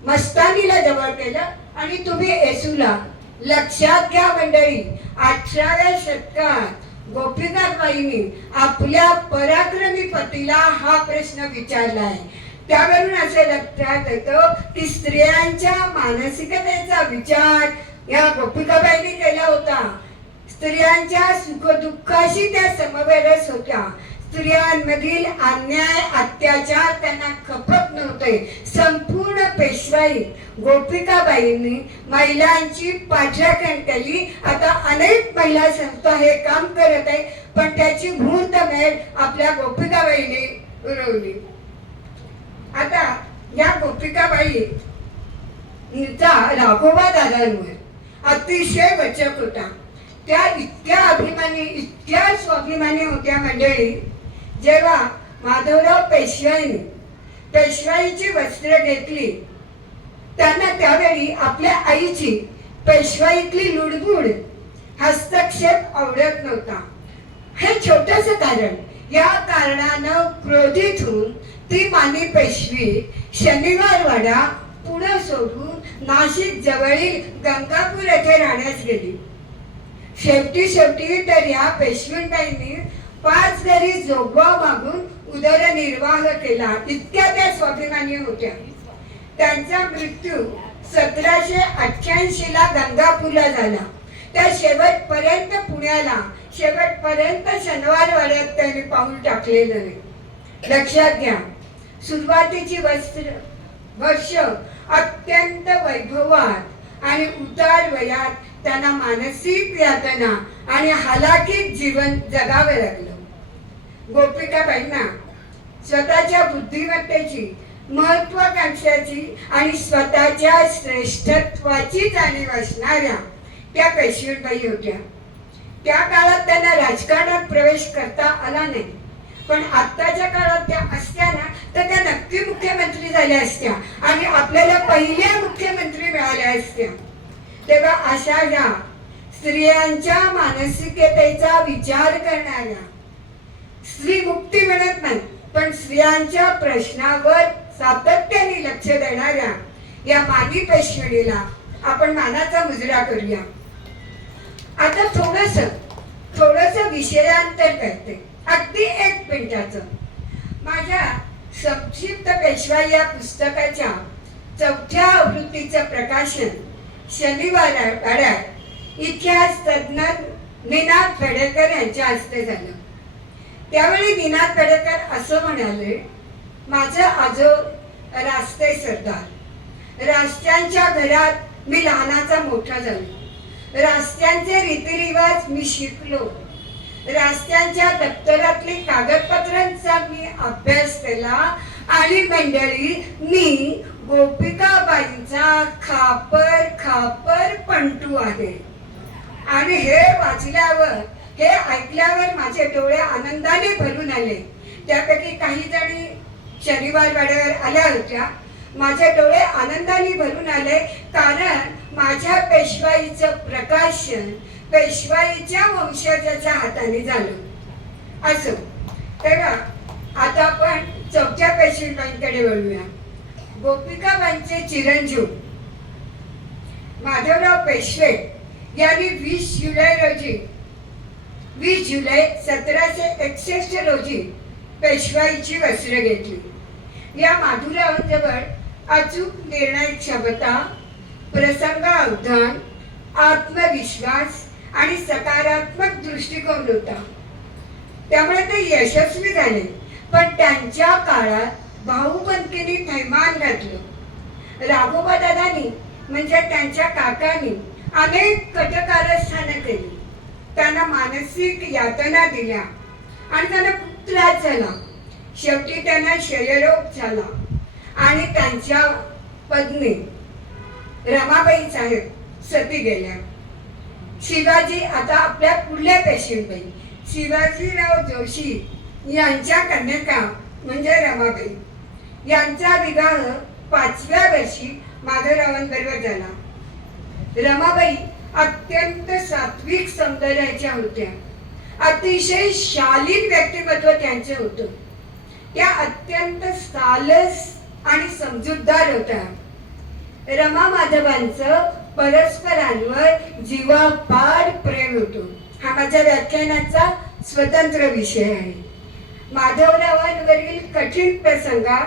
मस्तानीला जवळ केलं आणि तुम्ही येसूला. लक्षात घ्या मंडळी, 18व्या शतकात गोपीनाथबाईंनी आपल्या पराक्रमी पतीला हा प्रश्न विचारलाय. त्यावरून असे लक्षात येतं की स्त्रियांच्या मानसिकतेचा विचार या गोपिकाबाईंनी केला होता. स्त्रियांच्या सुखदुःखाशी त्या समवेतच होत्या. स्त्रियांमधील अन्याय अत्याचार त्यांना खपत नव्हते. संपूर्ण पेशवाई गोपिकाबाईंनी महिलांची पाठराखण केली. आता अनेक महिला संस्था हे काम करत आहे, पण त्याची मुहूर्तमेढ आपल्या गोपिकाबाईंनी उडवली. आता या गोपिकाबाईंचा राघोबा दादांवर अतिशय वचक होता. त्या इतक्या अभिमानी, इतक्या स्वाभिमानी होत्या मंडळी. जेव्हा माधवराव पेशवाईची वस्त्र घेतली, त्यांना त्यावेळी आपल्या आईची पेशवाईतली लुडबुड हस्तक्षेप आवडत नव्हता. हे छोटस कारण, या कारणानं क्रोधित होऊन ती मानी पेशवी शनिवारवाडा पुणे सोडून नाशिक जवळील गंगापूर येथे राहण्यास गेली. शेवटी तर या पेशवींबाईंनी 5 घरी जोगवा मागून उदरनिर्वाह केला. इतक्या त्या स्वाभिमानी होत्या. त्यांचा मृत्यू 1788 ला गंगापूरला झाला. त्या शेवटपर्यंत पुण्याला, शेवटपर्यंत शनिवारवाड्यात त्यांनी पाऊल टाकलेलं नाही. लक्षात घ्या, सुरुवातीची वर्ष अत्यंत वैभवात आणि उतार वयात त्यांना मानसिक यातना आणि हालाकीत जीवन जगावं लागलं. गोपिकाबाईंना स्वतःच्या बुद्धिमत्तेची, महत्वाकांक्षाची आणि स्वतःच्या श्रेष्ठत्वाची जाणीव असणाऱ्या त्या पेशवीबाई होत्या. त्या काळात त्यांना राजकारणात प्रवेश करता आला नाही, पण आत्ताच्या काळात त्या असत्या ना तर त्या नक्की मुख्यमंत्री झाल्या असत्या आणि आपल्याला पहिल्या मुख्यमंत्री मिळाल्या असत्या. तेव्हा अशा या स्त्रियांच्या मानसिकतेचा विचार करणाऱ्या, स्त्री मुक्ती म्हणत नाही पण स्त्रियांच्या प्रश्नावर सातत्याने लक्ष देणाऱ्या या मानी पेशवीला आपण मानाचा मुजरा करूया. आता थोडस विषयांतर करते, अगदी 1 मिनिटाचं. माझ्या संक्षिप्त पेशवाई या पुस्तकाच्या 4थ्या आवृत्तीचं प्रकाशन शनिवारवाड्यात इतिहास तज्ञ निनाद फडेकर यांच्या हस्ते झालं. त्यावेळी निनाद फडेकर असं म्हणाले, माझं आजो रास्ते सरदार, राष्ट्रांच्या घरात मी लहानाचा मोठा झालो. राष्ट्रांचे रीतिरिवाज मी शिकलो. राष्ट्रांच्या दप्तरातली कागदपत्रांचा मी अभ्यास केला आणि मंडळी मी गोपिकाबाईंचा खापर पंटू आहे. आणि हे वाचल्यावर, हे ऐकल्यावर माझे डोळे आनंदाने भरून आले. त्यापैकी काही जणी शनिवारवाड्यावर आल्या होत्या. माझे डोळे आनंदाने भरून आले, कारण माझ्या पेशवाईचं प्रकाशन पेशवाईच्या वंशजाच्या हाताने झालं. असो, तेव्हा आता आपण 4थ्या पेशवीबाईंकडे वळूया. गोपिकाबाईंचे चिरंजीव माधवराव पेशवे यांनी 20 जुलै 1761 रोजी पेशवाईची वस्त्र घेतली. या माधवरावांजवळ अचूक निर्णय क्षमता, प्रसंग अवधान, आत्मविश्वास आणि सकारात्मक दृष्टिकोन होता. त्यामुळे ते यशस्वी झाले. पण त्यांच्या काळात भाऊबंदकीने थैमान घातलं. राघोबा दादांनी म्हणजे त्यांच्या काकांनी अनेक कटकारस्थानं केली. त्यांना मानसिक यातना दिल्या आणि त्यांना खूप त्रास झाला. शेवटी त्यांना क्षयरोग झाला आणि त्यांच्या पत्नी रमाबाई साहेब सती गेल्या. शिवाजी, आता आपल्या पुढल्या पेशवीबाई शिवाजीराव जोशी यांच्या कन्यका म्हणजे रमाबाई यांचा विवाह 5व्या वर्षी माधवरावांबरोबर झाला. रमाबाई अत्यंत सात्विक सौंदर्याच्या होत्या. अतिशय शालीन व्यक्तिमत्व त्यांचे होतं. त्या अत्यंत सालस आणि समजूतदार होत्या. रमा माधवांचं परस्परांवर जीवापाड प्रेम होतं. हा माझ्या व्याख्यानाचा स्वतंत्र विषय आहे. माधवरावांवरील कठीण प्रसंगात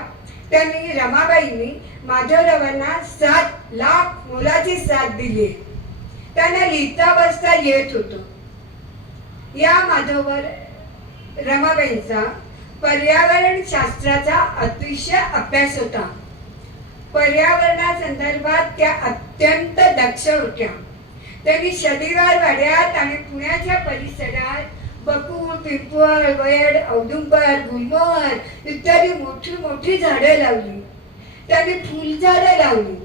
त्यांनी रमाबाईंनी माधवरावांना 7 लाख मोलाची साथ दिली. त्यांना लिहिता वाचता येत होतं. या माधवर रमाबाईंचा पर्यावरण शास्त्राचा अतिशय अभ्यास होता. पर्यावरणासंदर्भात त्या अत्यंत दक्ष होत्या. त्यांनी शनिवार वाड्यात आणि पुण्याच्या परिसरात बकुळ, पिंपळ, वड, औदुंबर, गुलमोहर इत्यादी मोठी मोठी झाडे लावली. त्यांनी फुलझाडे लावली.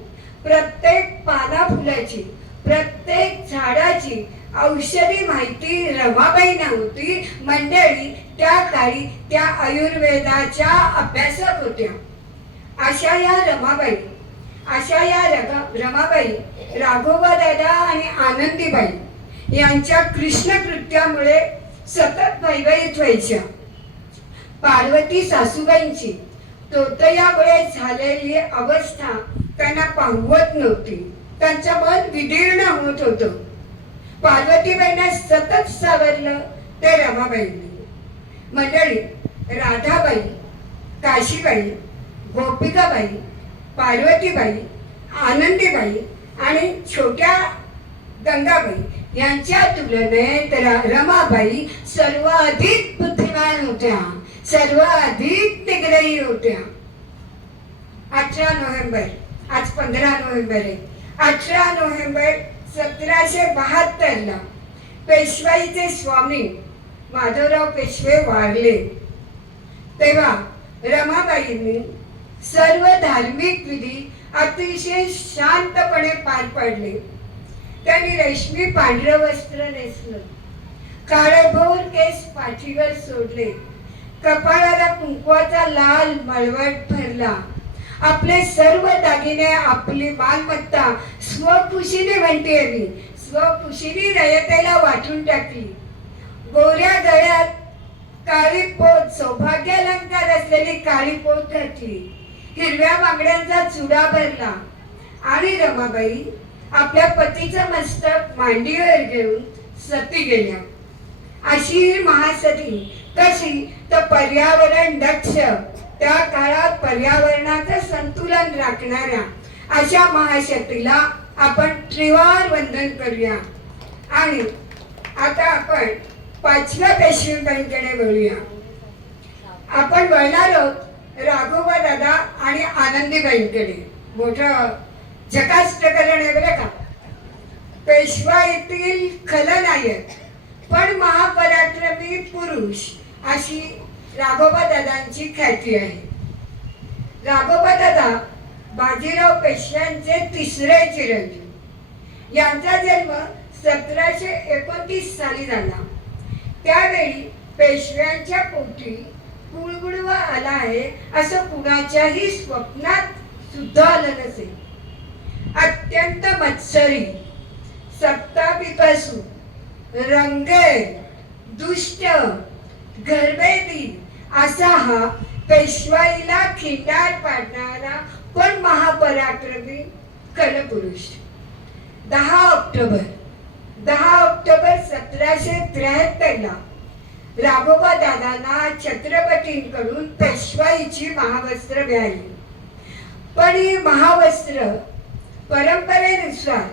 प्रत्येक पाना फुलाची, प्रत्येक झाडाची औषधी माहिती रमाबाईंना होती. मंडळी त्या काळी त्या आयुर्वेदाच्या अभ्यासक होत्या. अशा या रमाबाई राघोबा दादा आणि आनंदीबाई यांच्या कृष्णकृत्यामुळे सतत भयभीत व्हायच्या. पार्वती सासूबाईंची तोतयामुळे झालेली अवस्था त्यांना पाहवत नव्हती. त्यांचं मन विदीर्ण होत होतं. पार्वतीबाईंना सतत सावरलं ते रमाबाईंनी. मंडळी, राधाबाई, काशीबाई, गोपिकाबाई, पार्वतीबाई, आनंदीबाई आणि छोट्या गंगाबाई यांच्या तुलनेत रमाबाई सर्वाधिक बुद्धिमान होत्या, सर्वाधिक निग्रही होत्या. 18 नोव्हेंबर, आज 15 नोव्हेंबर आहे. 18 नोव्हेंबर 1772 पेशवाईचे स्वामी माधवराव पेशवे वारले. तेव्हा रमाबाईंनी सर्व धार्मिक विधी अतिशय शांतपणे पार पाडले. त्यांनी रेशमी पांढरं वस्त्र नेसलं, काळेभोर केस पाठीवर सोडले, कपाळाला कुंकवाचा लाल मळवट भरला. आपले सर्व दागिने, आपली मालमत्ता स्वखुशीने म्हणते स्वखुशीने रयतेला वाटून टाकली. गोऱ्या गळ्यात काळी पोत, सौभाग्यालंकार असलेली काळी पोत घातली. हिरव्या बांगड्यांचा चुडा भरला आणि रमाबाई आपल्या पतीचं मस्तक मांडीवर घेऊन सती गेल्या. अशी महासती कशी तर पर्यावरण दक्ष, त्या काळात पर्यावरणाचं संतुलन राखणाऱ्या अशा महाशक्तीला आपण त्रिवार वंदन करूया. आणि आता आपण 5व्या पेशवेबाईंकडे वळूया. आपण वळणार आहोत राघोबा दादा आणि आनंदीबाईंकडे. मोठं झकास प्रकरण आहे बरं का. पेशवाईतील खलनायक पण महापराक्रमी पुरुष अशी राघोबा दादांची ख्याती आहे. राघोबा दादा बाजीराव पेशव्यांचे 3रे चिरंजीव. यांचा जन्म 1729 साली झाला. त्यावेळी पेशव्यांच्या पोटी कुळगुडवा आला आहे असं कुणाच्याही स्वप्नात सुद्धा आलं नसेल. अत्यंत मत्सरी, सत्तापिपासू, रंगेल, दुष्ट, घरभेदी असा हा पेशवाईला खिंडार पाडणारा पण महापराक्रमी कलपुरुष. 10 ऑक्टोबर 1773 राघोबा दादांना छत्रपतींकडून पेशवाईची महावस्त्र मिळाली. पण ही महावस्त्र परंपरेनुसार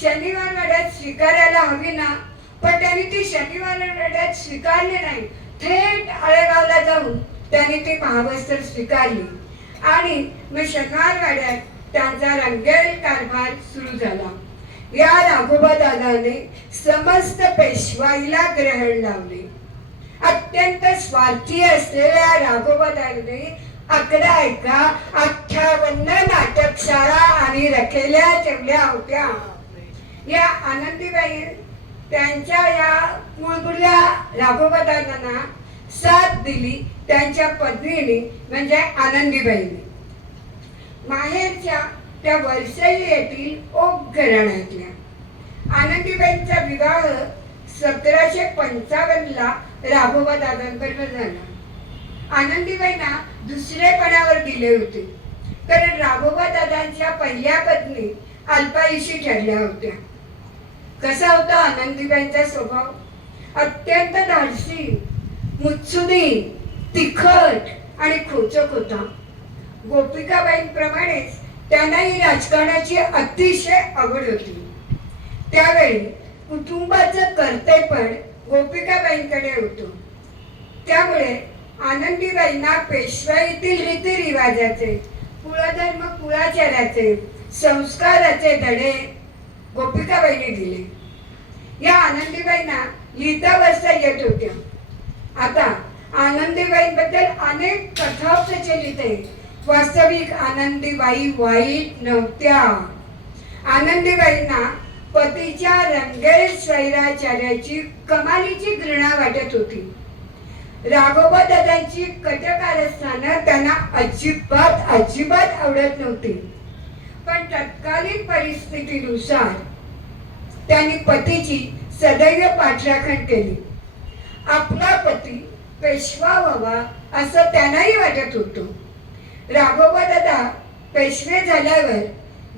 शनिवार वाड्यात स्वीकारायला हवी ना, पण त्यांनी ती शनिवार वाड्यात स्वीकारली नाही. थेट आळेगावला जाऊन त्यांनी ती महावस्त्र स्वीकारली आणि मग शनिवार वाड्यात त्यांचा रंगेल कारभार सुरू झाला. या राघोबा दादाने समस्त पेशवाईला ग्रहण लावले. अत्यंत स्वार्थी असलेल्या राघोबा दादाने 58 नाटकशाळा आणि रखेल्या ठेवल्या होत्या. या आनंदीबाई त्यांच्या या कुळगुडल्या राघोबा दादांना साथ दिली त्यांच्या पत्नीने म्हणजे आनंदीबाईने. माहेरच्या त्या वरसई येथील ओक घराण्यातल्या. आनंदीबाईंचा विवाह 1755 राघोबा दादांबरोबर झाला. आनंदीबाईंना दुसरेपणावर दिले होते, कारण राघोबा दादांच्या पहिल्या पत्नी अल्पायुषी ठरल्या होत्या. कसा होता आनंदीबाईंचा स्वभाव? अत्यंत धाडसी, मुत्सुदी, तिखट आणि खोचक होता. गोपिकाबाईंप्रमाणेच त्यांनाही राजकारणाची अतिशय आवड होती. त्यावेळी कुटुंबाचं कर्तेपण गोपिकाबाईंकडे होतं. त्यामुळे आनंदीबाईंना पेशवाईतील रीतिरिवाजाचे, कुळधर्म कुळाचाराचे, संस्काराचे धडे गोपिकाबाईंनी दिले. या आनंदीबाईंना लिहिता वाचता येत होत्या. आता आनंदीबाईंबद्दल अनेक कथा प्रचलित आहेत. वास्तविक आनंदीबाई वाईट नव्हत्या. आनंदीबाईंना पतीच्या रंगेळ स्वैराचार्याची कमालीची घृणा वाटत होती. राघोबा दादांची कटकारस्थानं त्यांना अजिबात आवडत नव्हती. पण तत्कालीन परिस्थितीनुसार त्यांनी पतीची सदैव पाठराखण केली. आपला पती पेशवा व्हावा असं त्यांनाही वाटत होतं. राघोबा दादा पेशवे झाल्यावर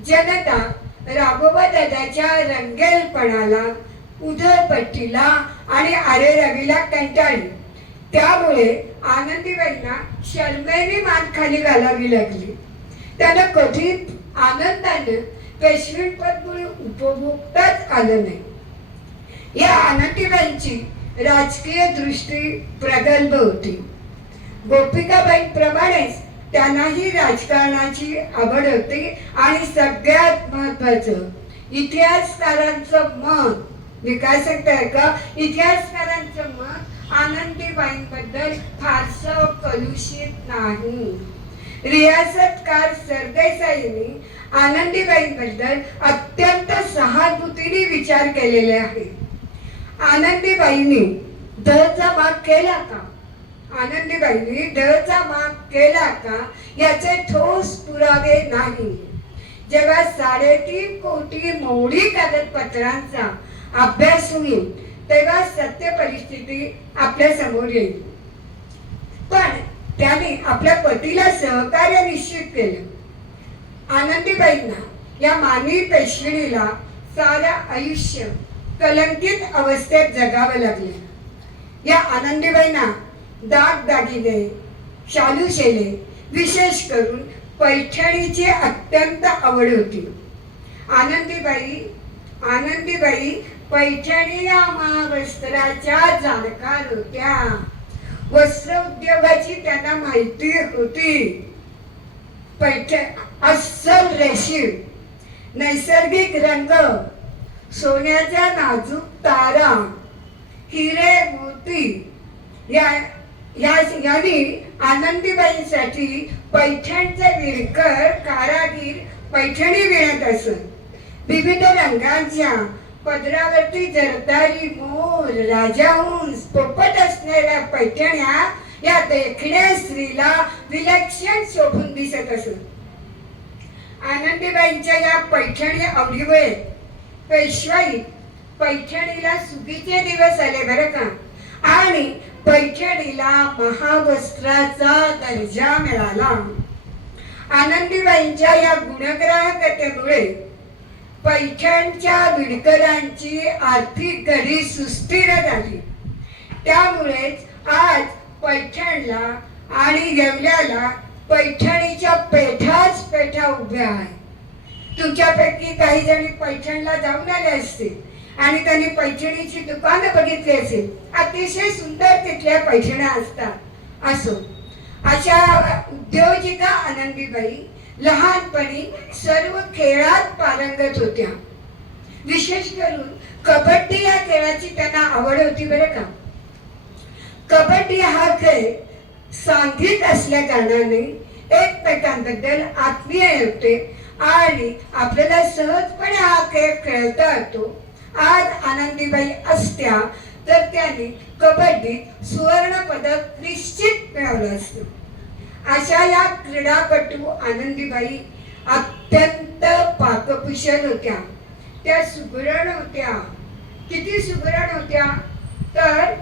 जनता राघोबा दादाच्या रंगेलपणाला, उधळपट्टीला आणि आरेरावीला कंटाळली. त्यामुळे आनंदीबाईंना शरमेने मान खाली घालावी लागली. त्यांना कधीच आनंदाने पेशवेपद उपभोगताच आलं नाही. या आनंदीबाईंची राजकीय दृष्टी प्रगल्भ होती. गोपिकाबाईंप्रमाणेच त्यांनाही राजकारणाची आवड होती. आणि सगळ्यात महत्वाचं, इतिहासकारांचं मत, मी काय सांगताय का, इतिहासकारांचं मत आनंदीबाईंबद्दल फारसं कलुषित नाही. रियासतकार सरदेसाईंनी आनंदीबाईंबद्दल अत्यंत सहानुभूतीने विचार केलेले आहे. आनंदीबाईंनी दहचा माग केला का? आनंदीबाईंनी दहचा माग केला का याचे ठोस पुरावे नाही. जेव्हा 3.5 कोटी मौलिक कागदपत्रांचा अभ्यास होईल तेव्हा सत्य परिस्थिती आपल्या समोर येईल. पण त्याने आपल्या पतीला सहकार्य निश्चित केलं. आनंदीबाईंना या मानवी पेशविणीला सारा आयुष्य कलंकित अवस्थेत जगावं लागले. या आनंदीबाईंना दागदागिने, शालूशेले, विशेष करून पैठणीची अत्यंत आवड होती. आनंदीबाई पैठणी या महावस्त्राच्या जाणकार होत्या. वस्त्र उद्योगाची त्यांना माहिती होती. अस्सल रेशीम, नैसर्गिक रंग, सोन्याचा नाजूक तारा, हिरे मोती यांनी आनंदीबाईंसाठी पैठणचे विणकर कारागीर पैठणी विणत असत. विविध रंगांच्या पदरावरती जरदारी मोर, राजाहंस, पोपट असलेल्या पैठण्या या देखण्या स्त्रीला विलक्षण शोभून दिसत असत. आनंदीबाईंच्या या पैठणी आवडीमुळे पेशवाई पैठणीला सुगीचे दिवस आले बरं का. आणि पैठणीला महावस्त्राचा दर्जा मिळाला. आनंदीबाईंच्या या गुणग्राहकतेमुळे पैठणच्या विणकरांची आर्थिक घडी सुस्थिर झाली. त्यामुळेच आज पैठणला आणि येवल्याला पैठणीच्या पेठा उभ्या आहेत. तुमच्यापैकी काही जणी पैठणला जाऊन आले असतील आणि त्यांनी पैठणीची दुकानं बघितली असेल. अतिशय सुंदर तिथल्या पैठण्या असतात. असो, अशा उद्योजिका आनंदीबाई लहानपणी सर्व खेळात पारंगत होत्या. विशेष करून कबड्डी या खेळाची त्यांना आवड होती बरं का. कबड्डी हा खेळ सांघिक असल्या कारणाने एकमेकांबद्दल आत्मीय होते आणि आपल्याला सहजपणे हा खेळ खेळता येतो. आज आनंदीबाई असत्या तर त्यांनी कबड्डीत सुवर्ण पदक निश्चित मिळवलं असतं. अशा या क्रीडापटू आनंदीबाई अत्यंत पाककुशल होत्या. त्या सुगरण होत्या. किती सुगरण होत्या तर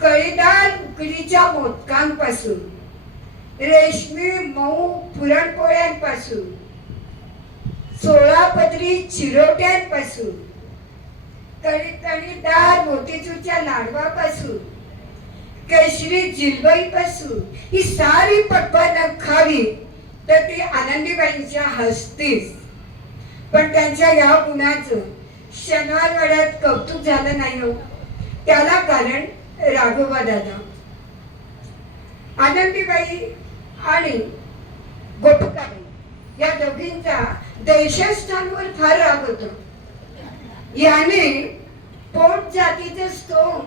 कळीदार उकडीच्या मोदकांपासून, रेशमी मऊ पुरणपोळ्यांपासून, 16 पदरी चिरोट्यांपासून, कणीदार मोतीचूरच्या लाडवापासून, केशरी जिलबईपासून ही सारी पक्वानं खावी तर ती आनंदीबाईंच्या हस्तीच. पण त्यांच्या या गुणाचं शनिवारवाड्यात कौतुक झालं नाही हो. त्याला कारण राघोबा दादा. आनंदीबाई आणि गोपिकाबाई या दोघींचा देशस्थानवर फार राग होता. याने पोट जातीचं स्तोम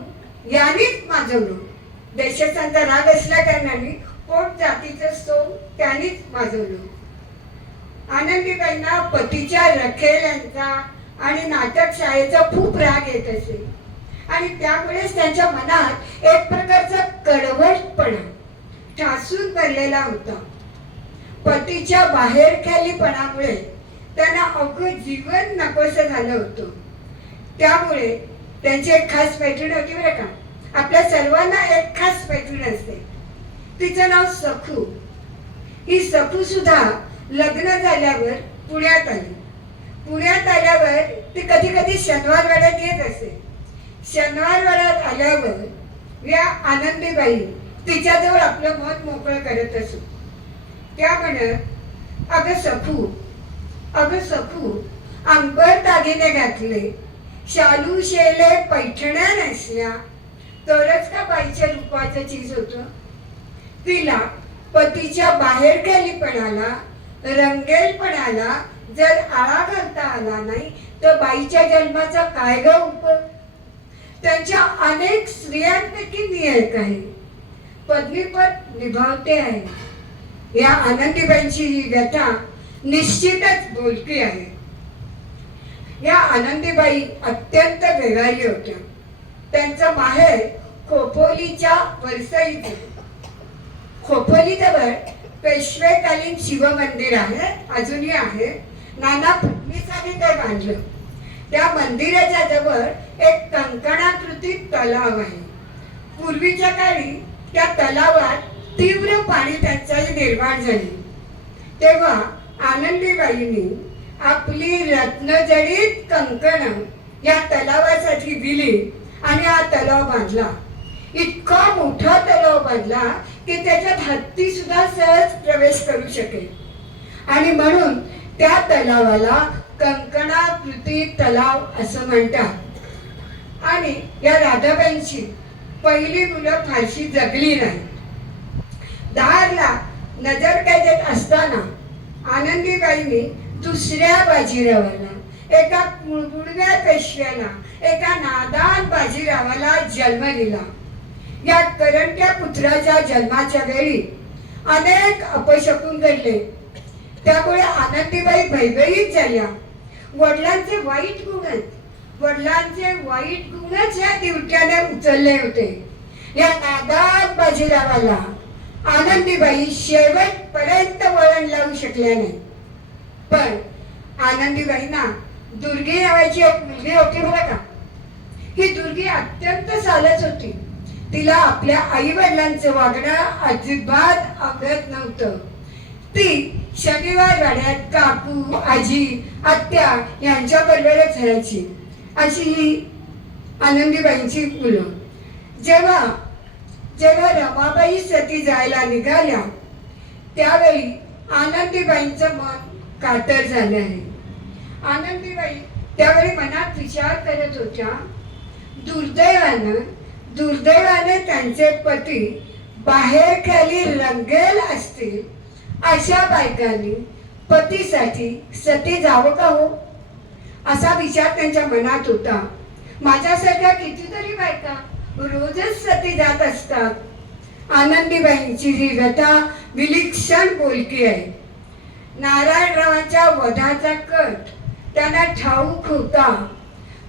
यानेच माजवलं. देशस्थानचा राग असल्या कारणाने पोट जातीचं स्तोम त्यानेच माजवलं. आनंदीबाईंना पतीच्या रखेल्यांचा आणि नाटक शाळेचा खूप राग येत असे आणि त्यामुळेच त्यांच्या मनात एक प्रकारचा कडवटपणा ठासून भरलेला होता. पतीच्या बाहेरखेलीपणामुळे त्यांना अवघं जीवन नकोसं झालं होतं. त्यामुळे त्यांची एक खास मैत्रीण होती बरं का. आपल्या सर्वांना एक खास मैत्रीण असते. तिचं नाव सखू. ही सखू सुद्धा लग्न झाल्यावर पुण्यात आली. पुण्यात आल्यावर ती कधी कधी शनिवारवाड्यात येत असे. शनिवारवाड्यात आल्यावर या आनंदीबाई तिच्याजवळ आपलं मन मोकळं करत असो. त्या म्हणत, अगं सखू, अगं सखू, अंबर दागिने घातले, शालू शेले पैठण्या नसल्या तरच का बाईच्या रूपाचं चीज होतं. तिला पतीच्या बाहेरखेलीपणाला, रंगेलपणाला जर आळा घालता आला नाही तर बाईच्या जन्माचा काय ग उपयोग. त्यांच्या अनेक स्त्रियांपैकी मी एक आहे. पत्नीपद निभावते आहे. या आनंदीबाईंची ही व्यथा निश्चितच बोलकी आहे. या आनंदीबाई अत्यंत व्यवहारी होत्या. त्यांचं माहेर खोपोलीच्या वरसईत. खोपोलीजवळ पेशवेकालीन शिवमंदिर आहे, अजूनही आहे. नाना फडणवीसांनी ते बांधलं. त्या मंदिराच्या जवळ एक कंकणाकृती तलाव आहे. पूर्वीच्या काळी त्या तलावात तीव्र पाणी टंचाई निर्माण झाली. तेव्हा आनंदीबाईंनी आपली रत्नजडित कंकण या तलावासाठी दिली आणि हा तलाव बांधला. इतका मोठा तलाव बांधला की त्याच्यात हत्ती सुद्धा सहज प्रवेश करू शकेल. आणि म्हणून त्या तलावाला कंकणाकृती तलाव असं म्हणतात. आणि या राधाबाईंची पहिली मुलं फारशी जगली नाही. दारला नजरकैदेत असताना आनंदीबाईंनी दुसऱ्या बाजीरावाला, एका कुळगुडव्या पेशव्याला, एका नादान बाजीरावाला जन्म दिला. या करंट्या पुत्राच्या जन्माच्या वेळी अनेक अपशकुन घडले. त्यामुळे आनंदीबाई भयभीत झाल्या. वडिलांचे वाईट गुणच या दिवट्याने उचलले होते. या नादान बाजीरावाला आनंदीबाई शेवटपर्यंत वळण लावू शकल्या नाही. पण आनंदीबाईंना दुर्गी नावाची एक मुलगी होती बरं का. ही दुर्गी अत्यंत सालच होती. तिला आपल्या आई वडिलांचं वागणं अजिबात आवडत नव्हतं. ती शनिवार वाड्यात काकू, आजी, आत्या यांच्या बरोबरच राहायची. अशी ही आनंदीबाईंची मुलं. जेव्हा रमाबाई सती जायला निघाल्या त्यावेळी आनंदीबाईंचं मन कातर झालं आहे. आनंदीबाई त्यावेळी मनात विचार करत होत्या, दुर्दैवाने त्यांचे पती बाहेरखाली रंगेल असतील अशा बायकांनी पतीसाठी सती जावं का हो, असा विचार त्यांच्या मनात होता. माझ्यासारख्या कितीतरी बायका रोजच सती जात असतात. आनंदीबाईंची ही व्यथा विलक्षण बोलकी आहे. नारायणरावांच्या वधाचा कट त्यांना ठाऊक होता,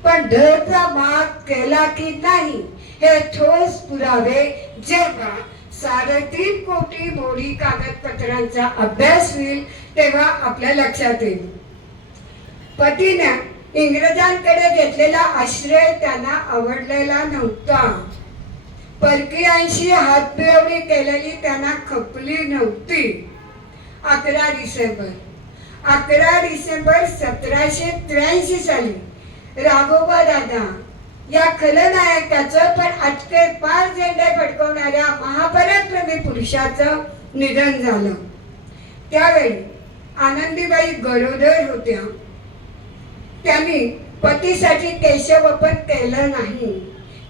पण धरचा माग केला की नाही हे ठोस पुरावे जेव्हा 3.5 कोटी मोडी कागदपत्रांचा अभ्यास होईल तेव्हा आपल्या लक्षात येईल. पतीने इंग्रजांकडे घेतलेला आश्रय त्यांना आवडलेला नव्हता. परकीयांशी हातमिळवणी केलेली त्यांना खपली नव्हती. 11 डिसेंबर 1783 साली राघोबा दादा या खलनायकाचं पण अटके पार झेंडे फडकवणाऱ्या महापराक्रमी पुरुषाचं निधन झालं. त्यावेळी आनंदीबाई गरोदर होत्या. त्यांनी पतीसाठी केशवपन केलं नाही.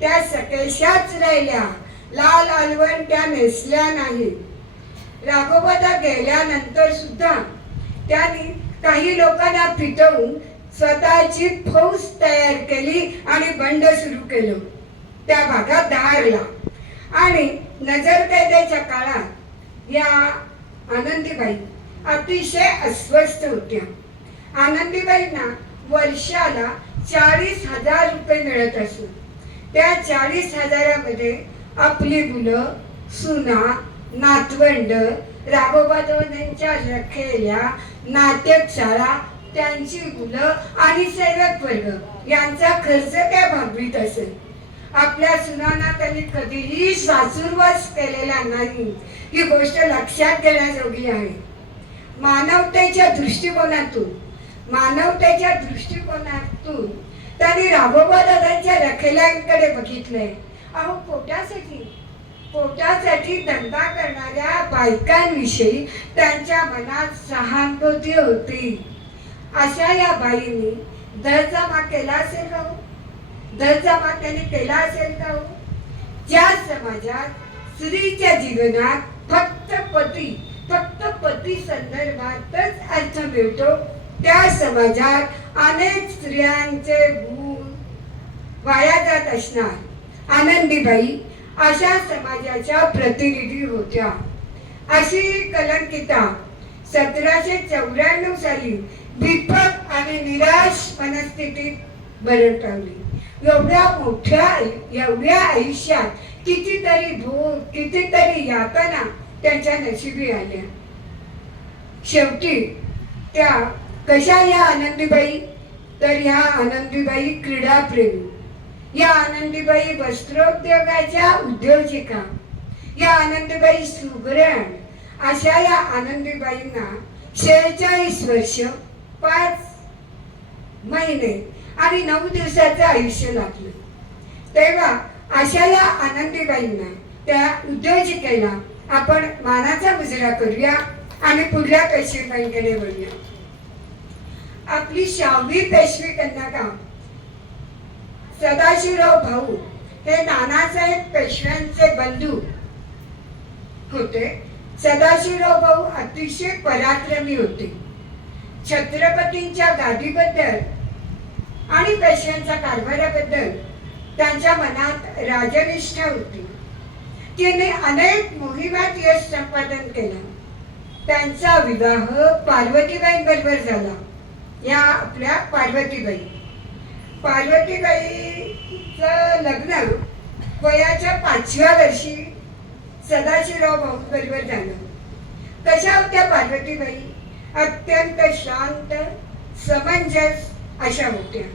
त्या सकेशाच राहिल्या. लाल अलवण त्या नेसल्या नाही. राघोबादा गेल्यानंतर सुद्धा त्यांनी काही लोकांना पिटवून स्वतःची फौज तयार केली आणि बंड सुरू केलं त्या भागात धारला. आणि नजरकैदेच्या काळात या आनंदीबाई अतिशय अस्वस्थ होत्या. आनंदीबाईंना वर्षाला 40,000 रुपये मिळत असत. त्या 40,000मध्ये आपली मुलं, सुना, नातवंड, राघोबादांच्या रखेल्या, नाट्यशाळा, त्यांची मुलं आणि सेवक वर्ग यांचा खर्च त्या भागवीत असेल. आपल्या सुनांना त्यांनी कधीही सासूरवास केलेला नाही. ही गोष्ट लक्षात घेण्याजोगी आहे. मानवतेच्या दृष्टिकोनातून त्यांनी राघोबा दादांच्या रखेल्यांकडे बघितलंय. अहो, पोटासाठी धंदा करणाऱ्या बायकांविषयी त्यांच्या मनात सहानुभूती होती. अशा या बाईंनी दरजमा केला असेल का हो? दरजमा त्यांनी केला असेल का हो? ज्या समाजात स्त्रीच्या जीवनात फक्त पती संदर्भातच अर्थ मिळतो, त्या समाजात अनेक स्त्रियांचे गुण वाया जात असणार. आनंदीबाई अशा समाजाच्या प्रतिनिधी होत्या. अशी कलंकिता 1794 साली विपक आणि निराश मनस्थितीत मरण पावली. एवढ्या आयुष्यात कितीतरी भोग, कितीतरी यातना त्यांच्या नशिबी आल्या. शेवटी त्या कशा या आनंदीबाई? तर ह्या आनंदीबाई क्रीडाप्रेमी, या आनंदीबाई वस्त्रोद्योगाच्या उद्योजिका, या आनंदीबाई सुगरण. अशा या आनंदीबाईंना 46 वर्ष 5 महिने आणि 9 दिवसाचं आयुष्य लागलं. तेव्हा अशा या आनंदीबाईंना, त्या उद्योजिकेला आपण मानाचा मुजरा करूया आणि पुढल्या पेशवीबाईंकडे वळूया. आपली 6वी पेशवी कन्या सदाशिवराव भाऊ हे नानासाहेब पेशव्यांचे बंधू होते. सदाशिवराव भाऊ अतिशय पराक्रमी होते. छत्रपतींच्या गादीबद्दल आणि पेशव्यांच्या कारभाराबद्दल त्यांच्या मनात राजनिष्ठा होती. तिने अनेक मोहिमात यश संपादन केलं. त्यांचा विवाह पार्वतीबाईंबरोबर झाला. या आपल्या पार्वतीबाईचं लग्न वयाच्या 5व्या वर्षी सदाशिवराव भाऊ बरोबर झालं. कशा होत्या पार्वतीबाई? अत्यंत शांत, समंजस अशा होत्या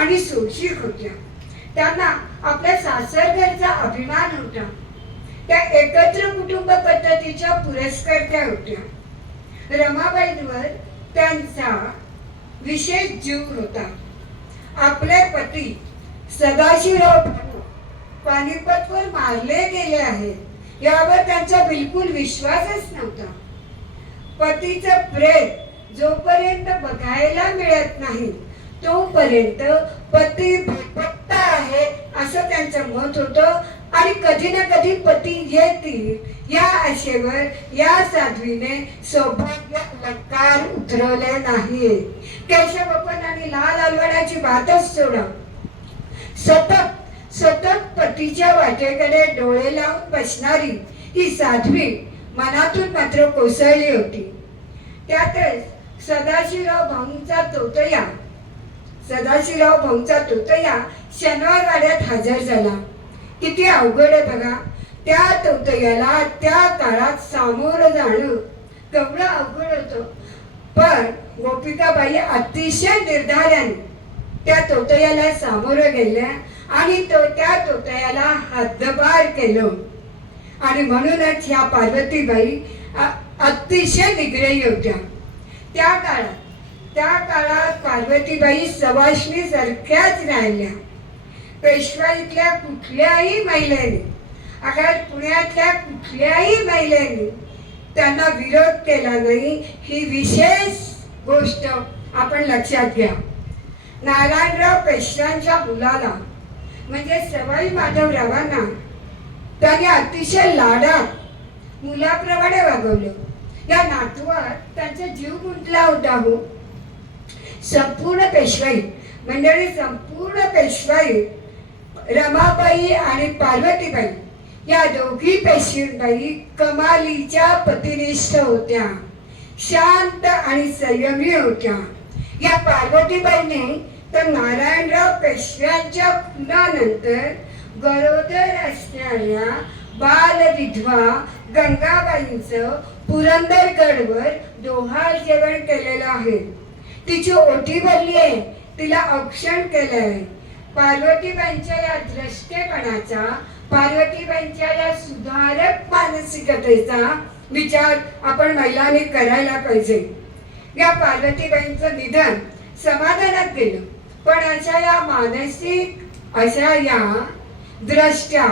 आणि सोशिक होत्या. त्यांना आपल्या सासरघरचा अभिमान होता. त्या एकत्र कुटुंब पद्धतीच्या पुरस्कर्त्या होत्या. रमाबाईंवर त्यांचा विशेष जीव होता. आपले पती सदाशिवराव पानिपतवर मारले गेले आहेत यावर त्यांचा बिलकुल विश्वासच नव्हता. पतीचं प्रेत जोपर्यंत बघायला मिळत नाही तोपर्यंत पती बेपत्ता आहे असं त्यांचं मत होतं. आणि कधी ना कधी पती येतील या आशेवर या साध्वीने सौभाग्य अलंकार उतरवले नाही. केशवपन आणि लाल अलवाडाची बातच सोडा. सतत पतीच्या वाटेकडे डोळे लावून बसणारी ही साध्वी मनातून मात्र कोसळली होती. त्यातच सदाशिवराव भाऊंचा तोतया शनिवार वाड्यात हजर झाला. किती अवघड आहे बघा. त्या तोतयाला त्या काळात सामोरं जाणं केवढं अवघड होतं. पण गोपिकाबाई अतिशय निर्धाराने त्या तोतयाला सामोरं गेल्या आणि त्या तोतयाला हद्दपार केलं. आणि म्हणूनच ह्या पार्वतीबाई अतिशय निग्रही होत्या. त्या काळात पार्वतीबाई सवाष्णी सारख्याच राहिल्या. पेशवाईतल्या कुठल्याही महिलेने, अगर पुण्यातल्या कुठल्याही महिलेने त्यांना विरोध केला नाही, ही विशेष गोष्ट आपण लक्षात घ्या. नारायणराव पेशव्यांच्या मुलाला म्हणजे सवाई माधवरावांना त्याने अतिशय लाडात मुलाप्रमाणे वागवलं. या नातवात त्यांचा जीव गुंतला होता. हो, संपूर्ण पेशवाई मंडळी, संपूर्ण पेशवाई रमाबाई आणि पार्वतीबाई या दोघी पेशवाई कमालीच्या पतिनिष्ठ होत्या, शांत आणि संयमी होत्या. या पार्वतीबाईने तर नारायणराव पेशव्यांच्या खुनानंतर गरोदर असणाऱ्या बालविधवा गंगाबाईंचं पुरंदरगडवर डोहाळ जेवण केलेलं आहे. तिची ओटी भरली आहे, तिला औक्षण केलंय. पार्वतीबाईंच्या या द्रष्टेपणाचा, पार्वतीबाईंच्या या सुधारक मानसिकतेचा विचार आपण महिलांनी करायला पाहिजे. या पार्वतीबाईंचं निधन समाधानात गेलं, पण अशा या मानसिक, अशा या द्रष्ट्या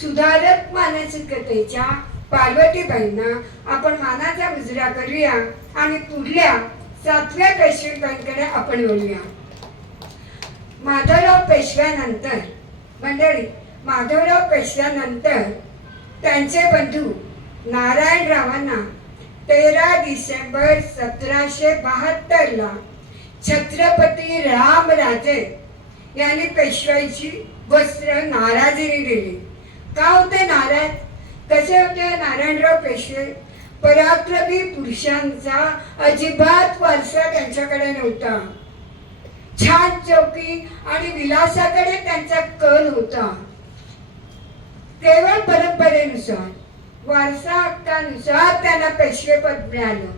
सुधारक मानसिकतेच्या पार्वतीबाईंना आपण मानाचा मुजरा करूया आणि पुढल्या 7व्या पेशव्यांकडे आपण वळूया. माधवराव पेशव्यानंतर मंडळी, माधवराव पेशव्यानंतर त्यांचे बंधू नारायणरावांना 13 डिसेंबर 1772 छत्रपती रामराजे यांनी पेशवाईची वस्त्र नाराजीने दिली. का होते नाराज? कसे होते नारायणराव पेशवे? पराक्रमी पुरुषांचा अजिबात वारसा त्यांच्याकडे नव्हता. छान चौकी आणि विलासाकडे त्यांचा कल होता. केवळ परंपरेनुसार, वारसा हक्कानुसार त्यांना पेशवेपद मिळालं.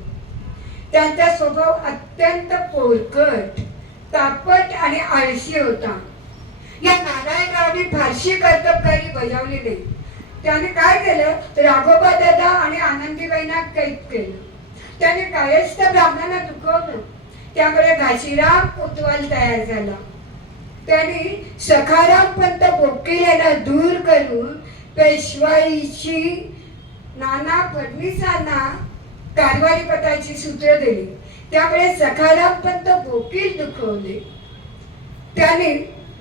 त्यांचा स्वभाव अत्यंत पोरकट, तापट आणि आळशी होता. या नारायणरावांनी फारशी कर्तबगारी बजावली नाही. त्याने काय केलं? राघोबा दादा आणि आनंदीबाईंना कैद केलं. त्याने कायस्थ ब्राह्मणांना दुखवलं. त्यामुळे घाशीराम कोतवाल तयार झाला. त्यांनी सखाराम पंत बोकील यांना दूर करून पेशवाईची नाना फडणवीसांना कारभारी पदाची सूत्र दिली. त्यामुळे सखाराम पंत बोकील दुखवले. त्याने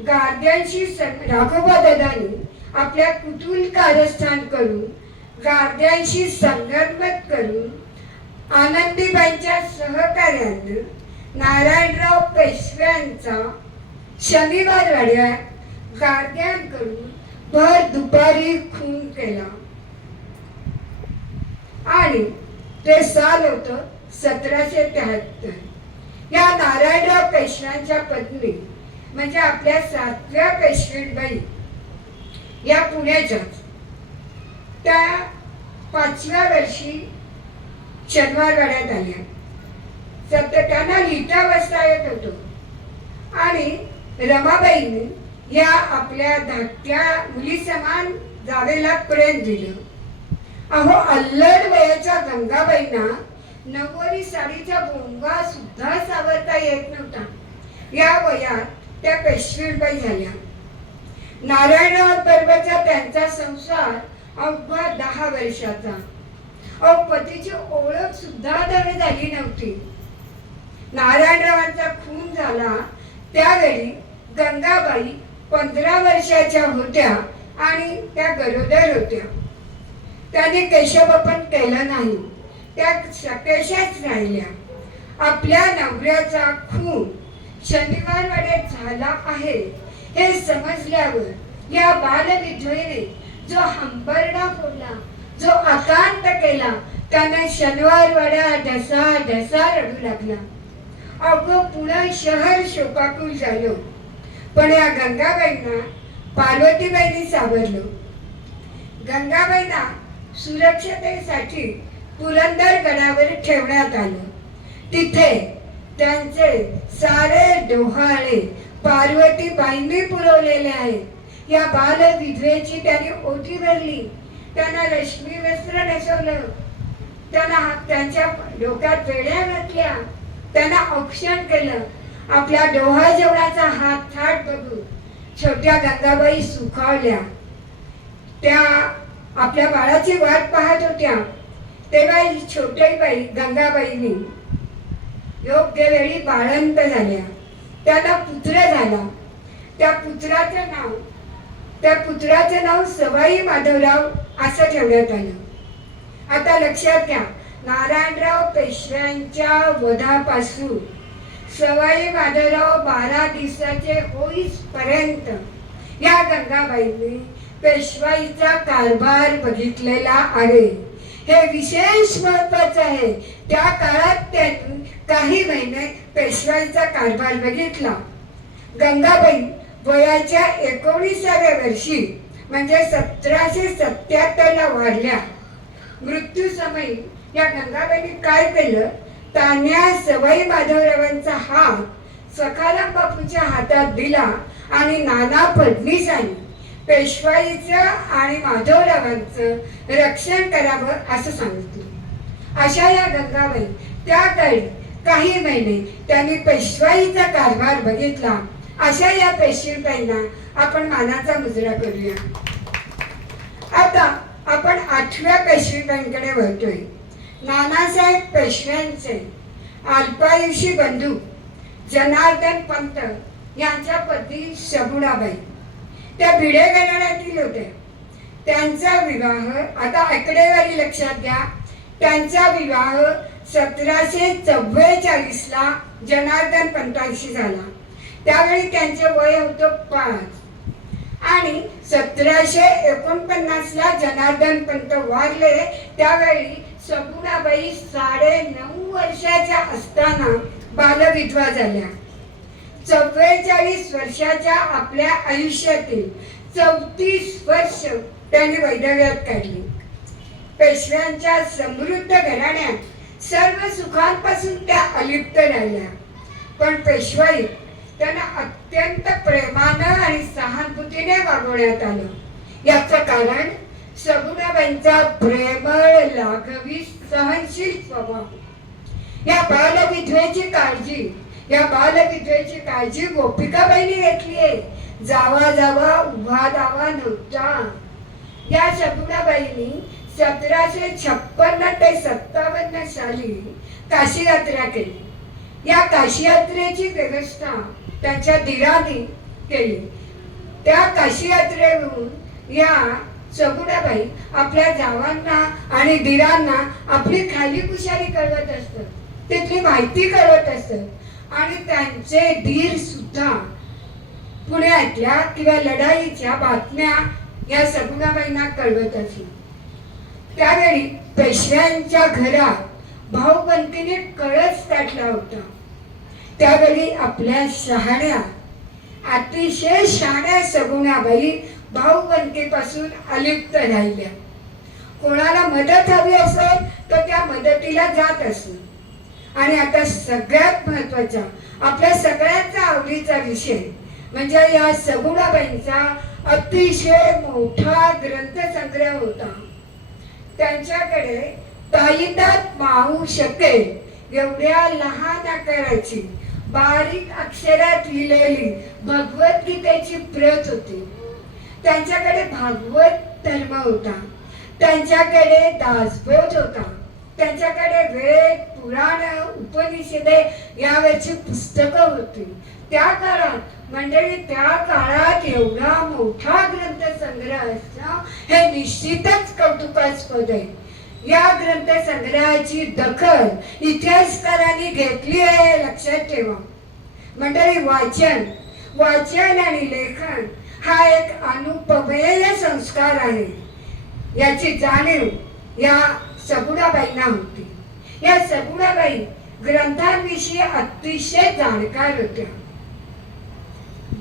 गार्द्यांशी राघोबा दादांनी आपल्या कुटुंब कारस्थान करून गार्द्यांशी संगनमत करून आनंदीबाईंच्या सहकार्याने नारायणराव पेशव्यांचा शनिवार वाड्यात गार्द्यांकडून भर दुपारी खून केला. आणि ते साल होतं 1773. या नारायणराव पेशव्यांच्या पत्नी म्हणजे आपल्या 7व्या पेशवेबाई या पुण्याच्याच, त्या 5व्या वर्षी शनिवारवाड्यात आल्या. त्यांना लिहिता वाचता येत होतो. आणि रमाबाईंनी या आपल्या धाकट्या मुली समान जावेला प्रेम दिलं. अहो, अल्लड वयाच्या गंगाबाईंना नऊवारी साडीचा बोंगा सुद्धा सावरता येत नव्हता. या वयात त्या पेशवीबाई झाल्या. नारायणरावांबरोबरचा त्यांचा संसार अवघा 10 वर्षाचा. अहो, पतीची ओळख सुद्धा त्याने झाली नव्हती. नारायणरावांचा खून झाला त्यावेळी गंगाबाई 15 वर्षाच्या होत्या आणि त्या गरोदर होत्या. त्याने केशवपन केलं नाही. त्या सकेशाच राहिल्या. आपल्या नवऱ्याचा खून शनिवारवाड्यात झाला आहे हे समजल्यावर या बालविधवेने जो हंबरडा फोडला, जो आकांत केला, त्याने शनिवारवाडा ढसा ढसा रडू लागला. अवघं पुणे शहर शोकाकुल झालं. पण या गंगाबाईंना पार्वतीबाईंनी सावरलं. गंगाबाईंना सुरक्षतेसाठी पुरंदर गडावर ठेवण्यात आलं. तिथे त्यांचे सारे डोहाळे पार्वतीबाईंनी पुरवलेले आहेत. या बाल विधवेची त्यांनी ओटी भरली, त्यांना रेशमी वस्त्र नेसवलं, त्यांना त्यांच्या डोक्यात वेड्या घातल्या, त्यांना औक्षण केलं. आपल्या डोहा जेवणाचा हात थाट बघून छोट्या गंगाबाई सुखावल्या. त्या आपल्या बाळाची वाट पाहत होत्या. तेव्हा छोटी बाई गंगाबाईंनी योग्य वेळी बाळंत झाल्या. त्यांना पुत्र झाला. त्या पुत्राचं नाव सवाई माधवराव असं ठेवण्यात आलं. आता लक्षात घ्या, नारायणराव पेशव्यांच्या वधापासून सवाई माधवराव 12 दिवसाचे होईपर्यंत या गंगाबाईंनी पेशवाईचा कारभार बघितलेला आहे. हे विशेष महत्वाचं आहे. त्या काळात त्यांनी काही महिने पेशवाईचा कारभार बघितला. गंगाबाई वयाच्या 19व्या वर्षी म्हणजे 1777 ला वारल्या. मृत्यू समयी या गंगाबाईंनी काय केलं, तान्या सवाई माधवरावांचा हात सखाराम बापूच्या हातात दिला आणि नाना फडणीसांनी पेशवाईचं आणि माधवरावांचं रक्षण करावं असं सांगितलं. अशा या गंगाबाई त्या काळी काही महिने त्यांनी पेशवाईचा कारभार बघितला. अशा या पेशवाईंना आपण मानाचा मुजरा करूया. आता आपण 8व्या पेशवाईंकडे वळतोय. नानासाहेब पेशव्यांचे अल्पायुषी बंधू जनार्दन पंत यांच्या पत्नी शगुणाबाई त्या भिडे घराण्यातील होत्या. त्यांचा विवाह, आता आकडेवारी लक्षात घ्या, त्यांचा विवाह 1744 ला जनार्दन पंतांशी झाला. त्यावेळी त्यांचे वय होतं 5 आणि 1749 ला जनार्दन पंत वारले. त्यावेळी सगुणाबाई 9.5 वर्षाच्या असताना बालविधवा झाल्या. 44 वर्षाच्या आपल्या आयुष्यातील 34 वर्ष त्यांनी वैधव्यात काढली. पेशव्यांच्या समृद्ध घराण्यात सर्व सुखांपासून त्या अलिप्त राहिल्या. पण पेशवाई त्यांना अत्यंत प्रेमानं आणि सहानुभूतीने वागवण्यात आलं. याचं कारण सगुणाबाईंचा प्रेमळ, लाघवी, सहनशील स्वभाव. या बालविधवेची काळजी गोपिकाबाईंनी घेतली आहे. जावा जावा उभा दावा नव्हता. या सगुणाबाईंनी 1756 ते 57 साली काशी यात्रा केली. या काशी यात्रेची व्यवस्था त्यांच्या दिराने केली. त्या काशी यात्रेवरून या सगुणाबाई आपल्या जावांना आणि दिरांना आपली खाली कुशारी कळवत असत, तिथली माहिती कळवत असत आणि त्यांचे दीर सुद्धा पुण्यातल्या किंवा लढाईच्या बातम्या या सगुणाबाईंना कळवत असत. त्यावेळी पेशव्यांच्या घरात भाऊबंदीने कळस काढला होता. त्यावेळी आपल्या अतिशय शहाण्या सगुणाबाई भाऊबंदीपासून अलिप्त राहिल्या. कोणाला मदत हवी असेल तर त्या मदतीला जात असत. आणि आता सगळ्यात महत्वाचा, आपल्या सगळ्यांचा आवडीचा विषय म्हणजे या सगुणाबाईंचा अतिशय मोठा ग्रंथसंग्रह होता. त्यांच्याकडे ताईतात मावू शकेल एवढ्या लहान आकाराची बारीक अक्षरात लिहिलेली भगवद्गीतेची प्रत होती. त्यांच्याकडे भागवत धर्म होता. त्यांच्याकडे दासबोध होता. त्यांच्याकडे वेद, पुराण, उपनिषदे यावरची पुस्तकं होती. त्या काळात एवढा मोठा ग्रंथसंग्रह असणं हे निश्चितच कौतुकास्पद आहे. या ग्रंथसंग्रहाची दखल इतिहासकारांनी घेतली आहे, लक्षात ठेवा. मंडळी, वाचन आणि लेखन हा एक अनुपमेय संस्कार आहे. याची जाणीव या सगुणाबाईंना होती. या सगुणाबाई ग्रंथांविषयी अतिशय जाणकार होत्या.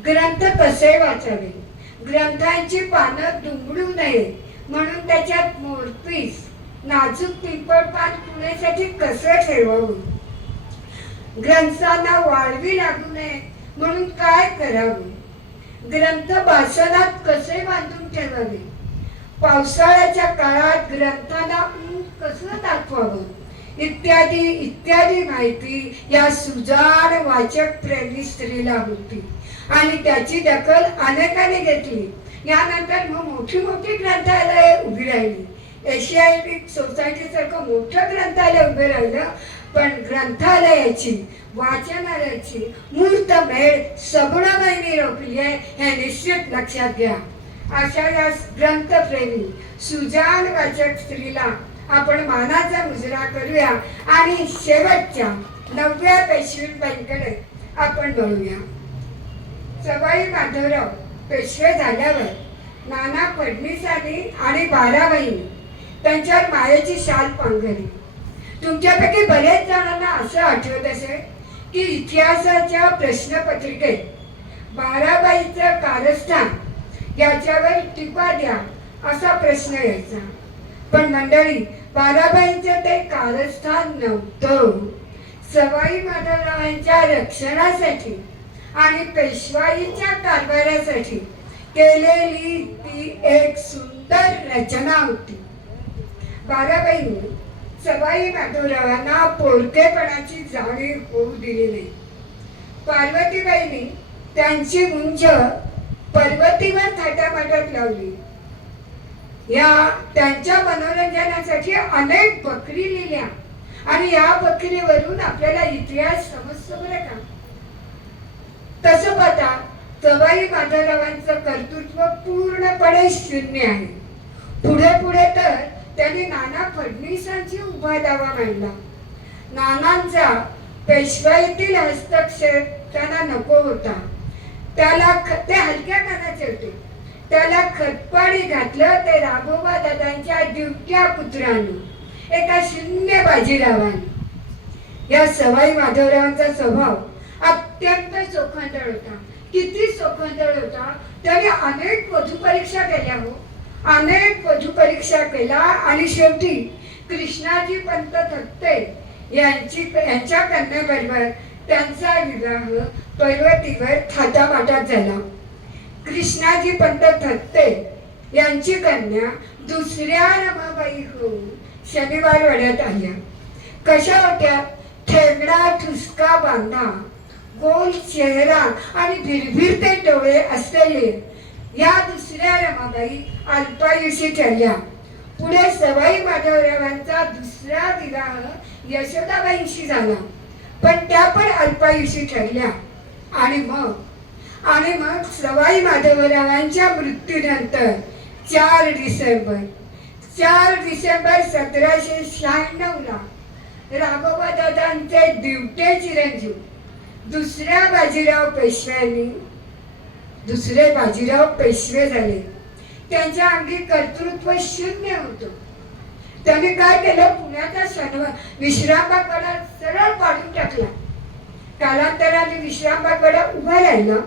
ग्रंथ कसे वाचावे, ग्रंथांची पानं दुमडू नये म्हणून त्याच्यात मोरपीस, नाजूक पिंपळपान पुण्यासाठी कसं ठेवावं, ग्रंथांना वाळवी लागू नये म्हणून काय करावे, ग्रंथ भाषणात कसे बांधून ठेवावे, पावसाळ्याच्या काळात ग्रंथांना ऊन कसं दाखवावं, इत्यादी इत्यादी माहिती या सुजाण वाचक प्रेमी स्त्रीला होती आणि त्याची दखल अनेकांनी घेतली. यानंतर मग मोठी मोठी ग्रंथालये उभी राहिली. एशियाटिक सोसायटी सारखं मोठं ग्रंथालय उभे राहिलं, पण ग्रंथालयाची वाचनालयाची मुहूर्तमेढ सगुणाबाईंनी रोखली आहे हे निश्चित लक्षात घ्या. अशा या ग्रंथप्रेमी सुजाण वाचक स्त्रीला आपण मानाचा मुजरा करूया आणि शेवटच्या 9व्या पेशवीबाईंकडे आपण वळूया. सवाई माधवराव पेशवे झाल्यावर नाना फडणीसांनी आणि बाराबाईंनी त्यांच्यावर मायेची शाल पांघरली. तुमच्यापैकी बरेच जणांना असं आठवत असेल की इतिहासाच्या प्रश्नपत्रिकेत बाराबाईचं कारस्थान याच्यावर टीका द्या असा प्रश्न यायचा. पण मंडळी, बाराबाईंचं ते कारस्थान नव्हतं. सवाई माधवरावांच्या रक्षणासाठी आणि पेशवाईच्या कारभारासाठी केलेली ती एक सुंदर रचना होती. बाराबाईंनी सवाई माधवरावांना पोरकेपणाची जाणीव होऊ दिली नाही. पार्वतीबाईंनी त्यांची मुंज पर्वतीवर थाटामाटात लावली. या त्यांच्या मनोरंजनासाठी अनेक बकरी लिहिल्या आणि या बकरीवरून आपल्याला इतिहास समजतो बरं का. तसं पाहता सवाई माधवरावांचं कर्तृत्व पूर्णपणे शून्य आहे. पुढे पुढे तर त्यांनी नाना फडणवीसांची उभा दावा मांडला. नानांचा पेशवाईतील हस्तक्षेप त्यांना नको होता. त्याला ते हलक्या कानाचे होते. त्याला खतपाणी घातलं ते राघोबा दादांच्या दिवट्या पुत्रांनी, एका शून्य बाजीरावांनी. या सवाई माधवरावांचा स्वभाव अत्यंत चोखंदळ होता. किती चोखंदळ होता, त्याने अनेक वधू परीक्षा केल्या हो, अनेक वधू परीक्षा केला आणि शेवटी कृष्णाजी पंत थत्ते यांच्या कन्येबरोबर त्यांचा विवाह पर्वतीवर थाटामाटात झाला. कृष्णाजी पंत थत्ते यांची कन्या दुसऱ्या रमाबाई होऊन शनिवार वाड्यात आल्या. कशा होत्या? ठेंगणा ठुसका बांधा, गोल चेहरा आणि भिरभिरते डोळे असलेले या दुसऱ्या रमाबाई अल्पायुषी ठरल्या. पुढे सवाई माधवरावांचा दुसरा विवाह यशोदाबाईंशी झाला, पण त्या पण अल्पायुषी ठरल्या. आणि मग सवाई माधवरावांच्या मृत्यूनंतर 4 डिसेंबर 1796 ला राघोबा दादांचे दिवटे चिरंजीव दुसरे बाजीराव पेशवे झाले. त्यांच्या अंगी कर्तृत्व शून्य होतं. त्यांनी काय केलं? पुण्याचा विश्रामबागवाडा सरळ पाडून टाकला. कालांतराने विश्रामबागवाडा उभा राहिला.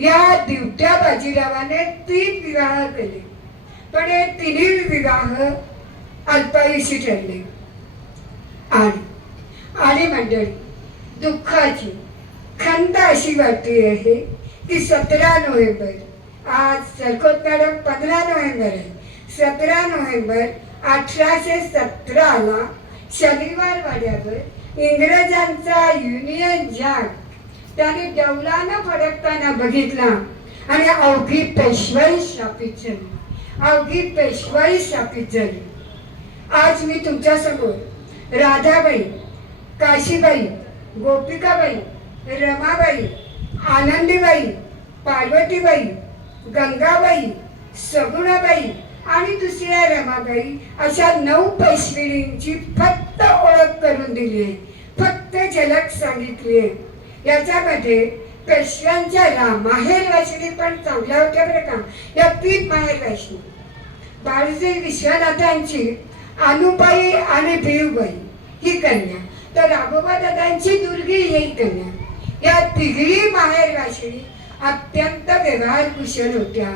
या दिवट्या बाजीरावाने 3 विवाह केले, पण हे 3 विवाह अल्पायुषी ठरले. आणि मंडळी, दुःखाची खंत अशी वाटते आहे की 17 नोव्हेंबर, आज सरकोत मॅडम 15 नोव्हेंबर आहे, 17 नोव्हेंबर 1817 ला शनिवार वाड्यावर इंग्रजांचा युनियन जॅक त्याने डौलानं फडकताना बघितला आणि अवघी पेशवाई शापित झाली. आज मी तुमच्या समोर राधाबाई, काशीबाई, गोपिकाबाई, रमाबाई, आनंदीबाई, पार्वतीबाई, गंगाबाई, सगुणाबाई आणि दुसऱ्या रमाबाई अशा 9 पेशविणींची फक्त ओळख करून दिली आहे, फक्त झलक सांगितली आहे. याच्यामध्ये पेशव्यांच्या माहेर वाशिनी पण चांगल्या होत्या बरं का. या 3 माहेर वाशिनी, बाळजी विश्वनाथांची अनुबाई आणि भिवबाई ही कन्या, तर राघोबा दादांची दुर्गी ही कन्या. या 3 माहेर वाशिनी अत्यंत व्यवहार कुशल होत्या.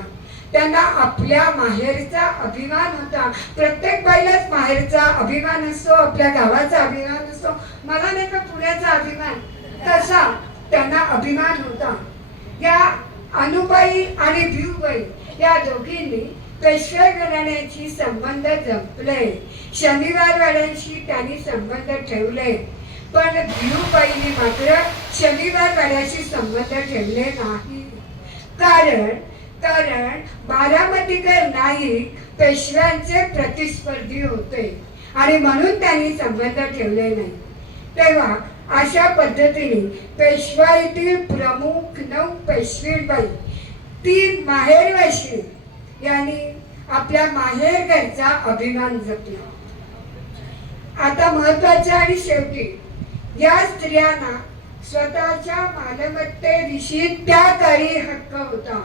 त्यांना आपल्या माहेरचा अभिमान होता. प्रत्येक बाईलाच माहेरचा अभिमान असतो, आपल्या गावाचा अभिमान असतो. मला नाही का पुण्याचा अभिमान, तसा त्यांना अभिमान होता. या अनुबाई आणि भिऊबाई या दोघींनी पेशवे घराण्याची संबंध जपले. शनिवारवाड्यांशी त्यांनी संबंध ठेवले, पण भिऊबाईंनी मात्र शनिवारवाड्याशी संबंध ठेवले नाही. कारण बारामतीकर नाईक पेशव्यांचे प्रतिस्पर्धी होते आणि म्हणून त्यांनी संबंध ठेवले नाही. तेव्हा अशा पद्धतीने पेशवाईतील प्रमुख 9 पेशवीबाई 3 माहेरवाशी यांनी आपल्या माहेरघरचा अभिमान जपला. आता महत्वाचं आणि शेवटी, या स्त्रियांना स्वतःच्या मालमत्तेविषयी त्या काळी हक्क होता.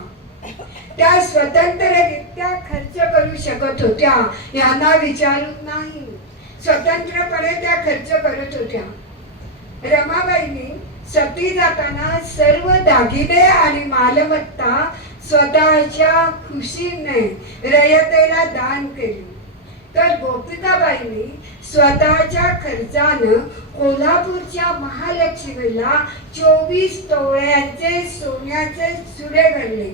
त्या स्वतंत्ररित्या खर्च करू शकत होत्या, यांना विचारून नाही. स्वतंत्रपणे त्या खर्च करत होत्या. रमाबाईंनी सती जाताना सर्व दागिने आणि मालमत्ता स्वतःच्या खुशीने रयतेला दान केली. तर गोपिकाबाईंनी स्वतःच्या खर्चानं कोल्हापूरच्या महालक्ष्मीला 24 तोळ्याचे सोन्याचे चुडे घडले.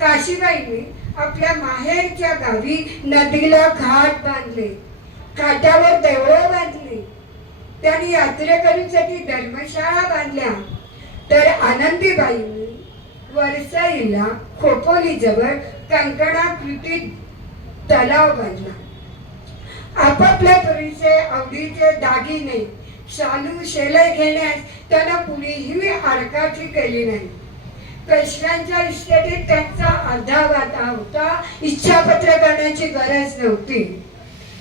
काशीबाईंनी आपल्या माहेरच्या गावी नदीला घाट बांधले, घाटावर देवळं बांधली. त्यांनी यात्रेकरूंसाठी धर्मशाळा बांधल्या. तर आनंदीबाईंनी वरसाईला खोपोलीजवळ कंकणाकृती तलाव बांधला. आपापल्या परीचे आवडीचे दागिने, शालू शेलई घेण्यास त्यांना कुणीही आडकाठी केली नाही. पेशव्यांच्या इस्टेटीत त्यांचा अर्धा वाटा होता. इच्छापत्र करण्याची गरज नव्हती.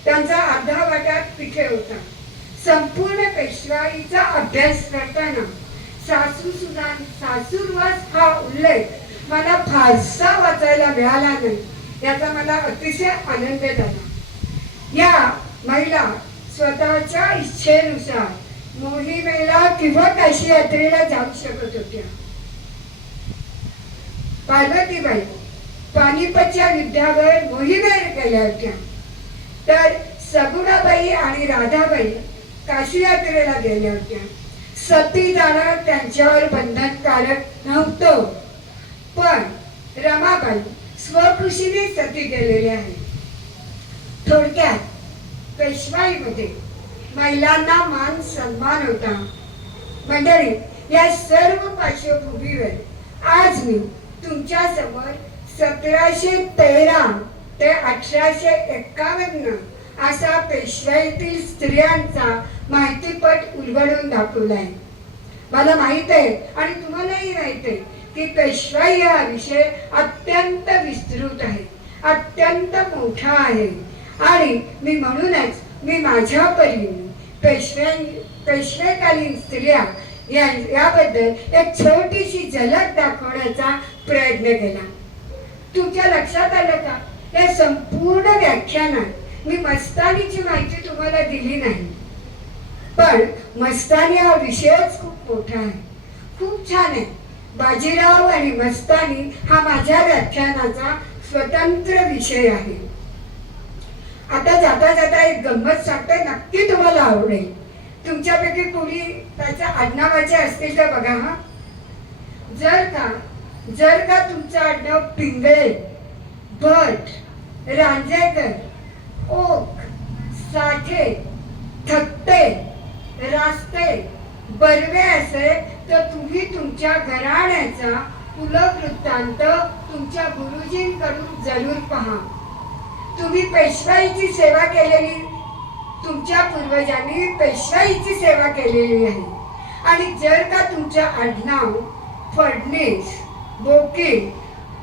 त्यांचा अर्धा वाट्यात पिठे होता. संपूर्ण पेशवाईचा अभ्यास करताना सासूरवास हा उल्लेख मला फारसा वाचायला मिळाला नाही. याचा मला अतिशय आनंद झाला. या महिला स्वतःच्या इच्छेनुसार मोहिमेला किंवा काशी यात्रेला जाऊ शकत होत्या. पार्वतीबाई पानिपतच्या युद्धावर मोहिमेवर गेल्या होत्या. तर सगुणाबाई आणि राधाबाई काशी यात्रेला गेल्या होत्या. सती जाणं त्यांच्यावर बंधनकारक नव्हतं, पण रमाबाई स्वखुशीने सती गेलेल्या आहेत. थोडक्यात पेशवाईमध्ये महिलांना मान सन्मान होता. मंडळी, या सर्व पार्श्वभूमीवर आज मी तुमच्या समोर 1713 ते 1851 असा पेशवाईतील स्त्रियांचा माहितीपट उलगडून दाखवलाय. मला माहित आहे आणि तुम्हालाही माहित आहे की पेशवाई हा विषय अत्यंत विस्तृत आहे, अत्यंत मोठा आहे. आणि मी म्हणूनच माझ्या परीने पेशवेकालीन स्त्रिया याबद्दल एक छोटीशी झलक दाखवण्याचा प्रयत्न केला. तुमच्या लक्षात आलं का, या संपूर्ण व्याख्यानात मी मस्तानीची माहिती तुम्हाला दिली नाही. पण मस्तानी हा विषयच खूप मोठा आहे, खूप छान आहे. बाजीराव आणि मस्तानी हा माझ्या व्याख्यानाचा स्वतंत्र विषय आहे. आता जाता जाता एक गंमत सांगते, नक्की तुम्हाला आवडेल. तुमच्यापैकी कोणी त्याच्या आडनावाचे असतील तर बघा हा. जर का तुमचं आडनाव पिंगळे, भट, रांजेकर, ओक, साठे, थत्ते, रास्ते, बर्वे असेल तर तुम्ही तुमच्या घराण्याचा कुलवृत्तांत तुमच्या गुरुजींकडून जरूर पहा. तुम्ही पेशवाईची सेवा केलेली, तुमच्या पूर्वजांनी पेशवाईची सेवा केलेली आहे. आणि जर का तुमचं आडनाव फडणीस, बोकील,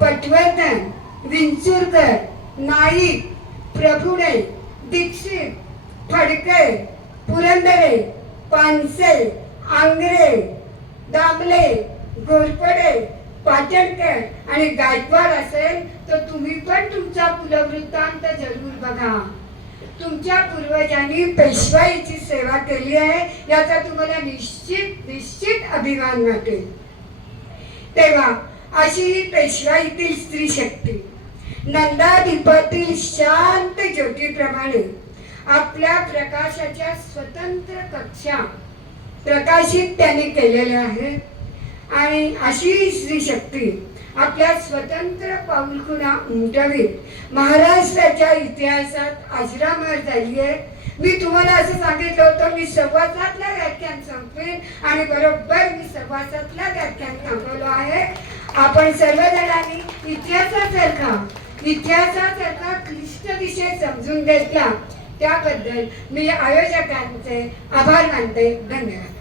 पटवर्धन, विंचुरकर, नाईक, प्रभुणे, दीक्षित, फडके, पुरंदरे, पानसे, आंग्रे, दामले, घोरपडे, पाटणकर आणि गायकवाड असेल तर तुम्ही पण तुमचा कुलवृत्तांत जरूर बघा. तुमच्या पूर्वजांनी पेशवाईची सेवा केली आहे याचा तुम्हाला निश्चित अभिमान वाटेल. तेव्हा अशी पेशवाईतील स्त्री शक्ती नंदादीपातील शांत ज्योतीप्रमाणे आपल्या प्रकाशाच्या स्वतंत्र कक्षा प्रकाशित त्यांनी केलेल्या आहेत आणि अशी श्री शक्ती आपल्या स्वतंत्र पाऊलखुणा उमटवीत महाराष्ट्राच्या इतिहासात अजरामर झाली आहे. मी तुम्हाला असं सांगितलं होतं मी 7:15ला व्याख्यान संपवेन आणि बरोबर मी 7:15ला व्याख्यान थांबवलं आहे. आपण सर्वजणांनी इतिहासासारखा क्लिष्ट विषय समजून घेतला त्याबद्दल मी आयोजकांचे आभार मानते. धन्यवाद.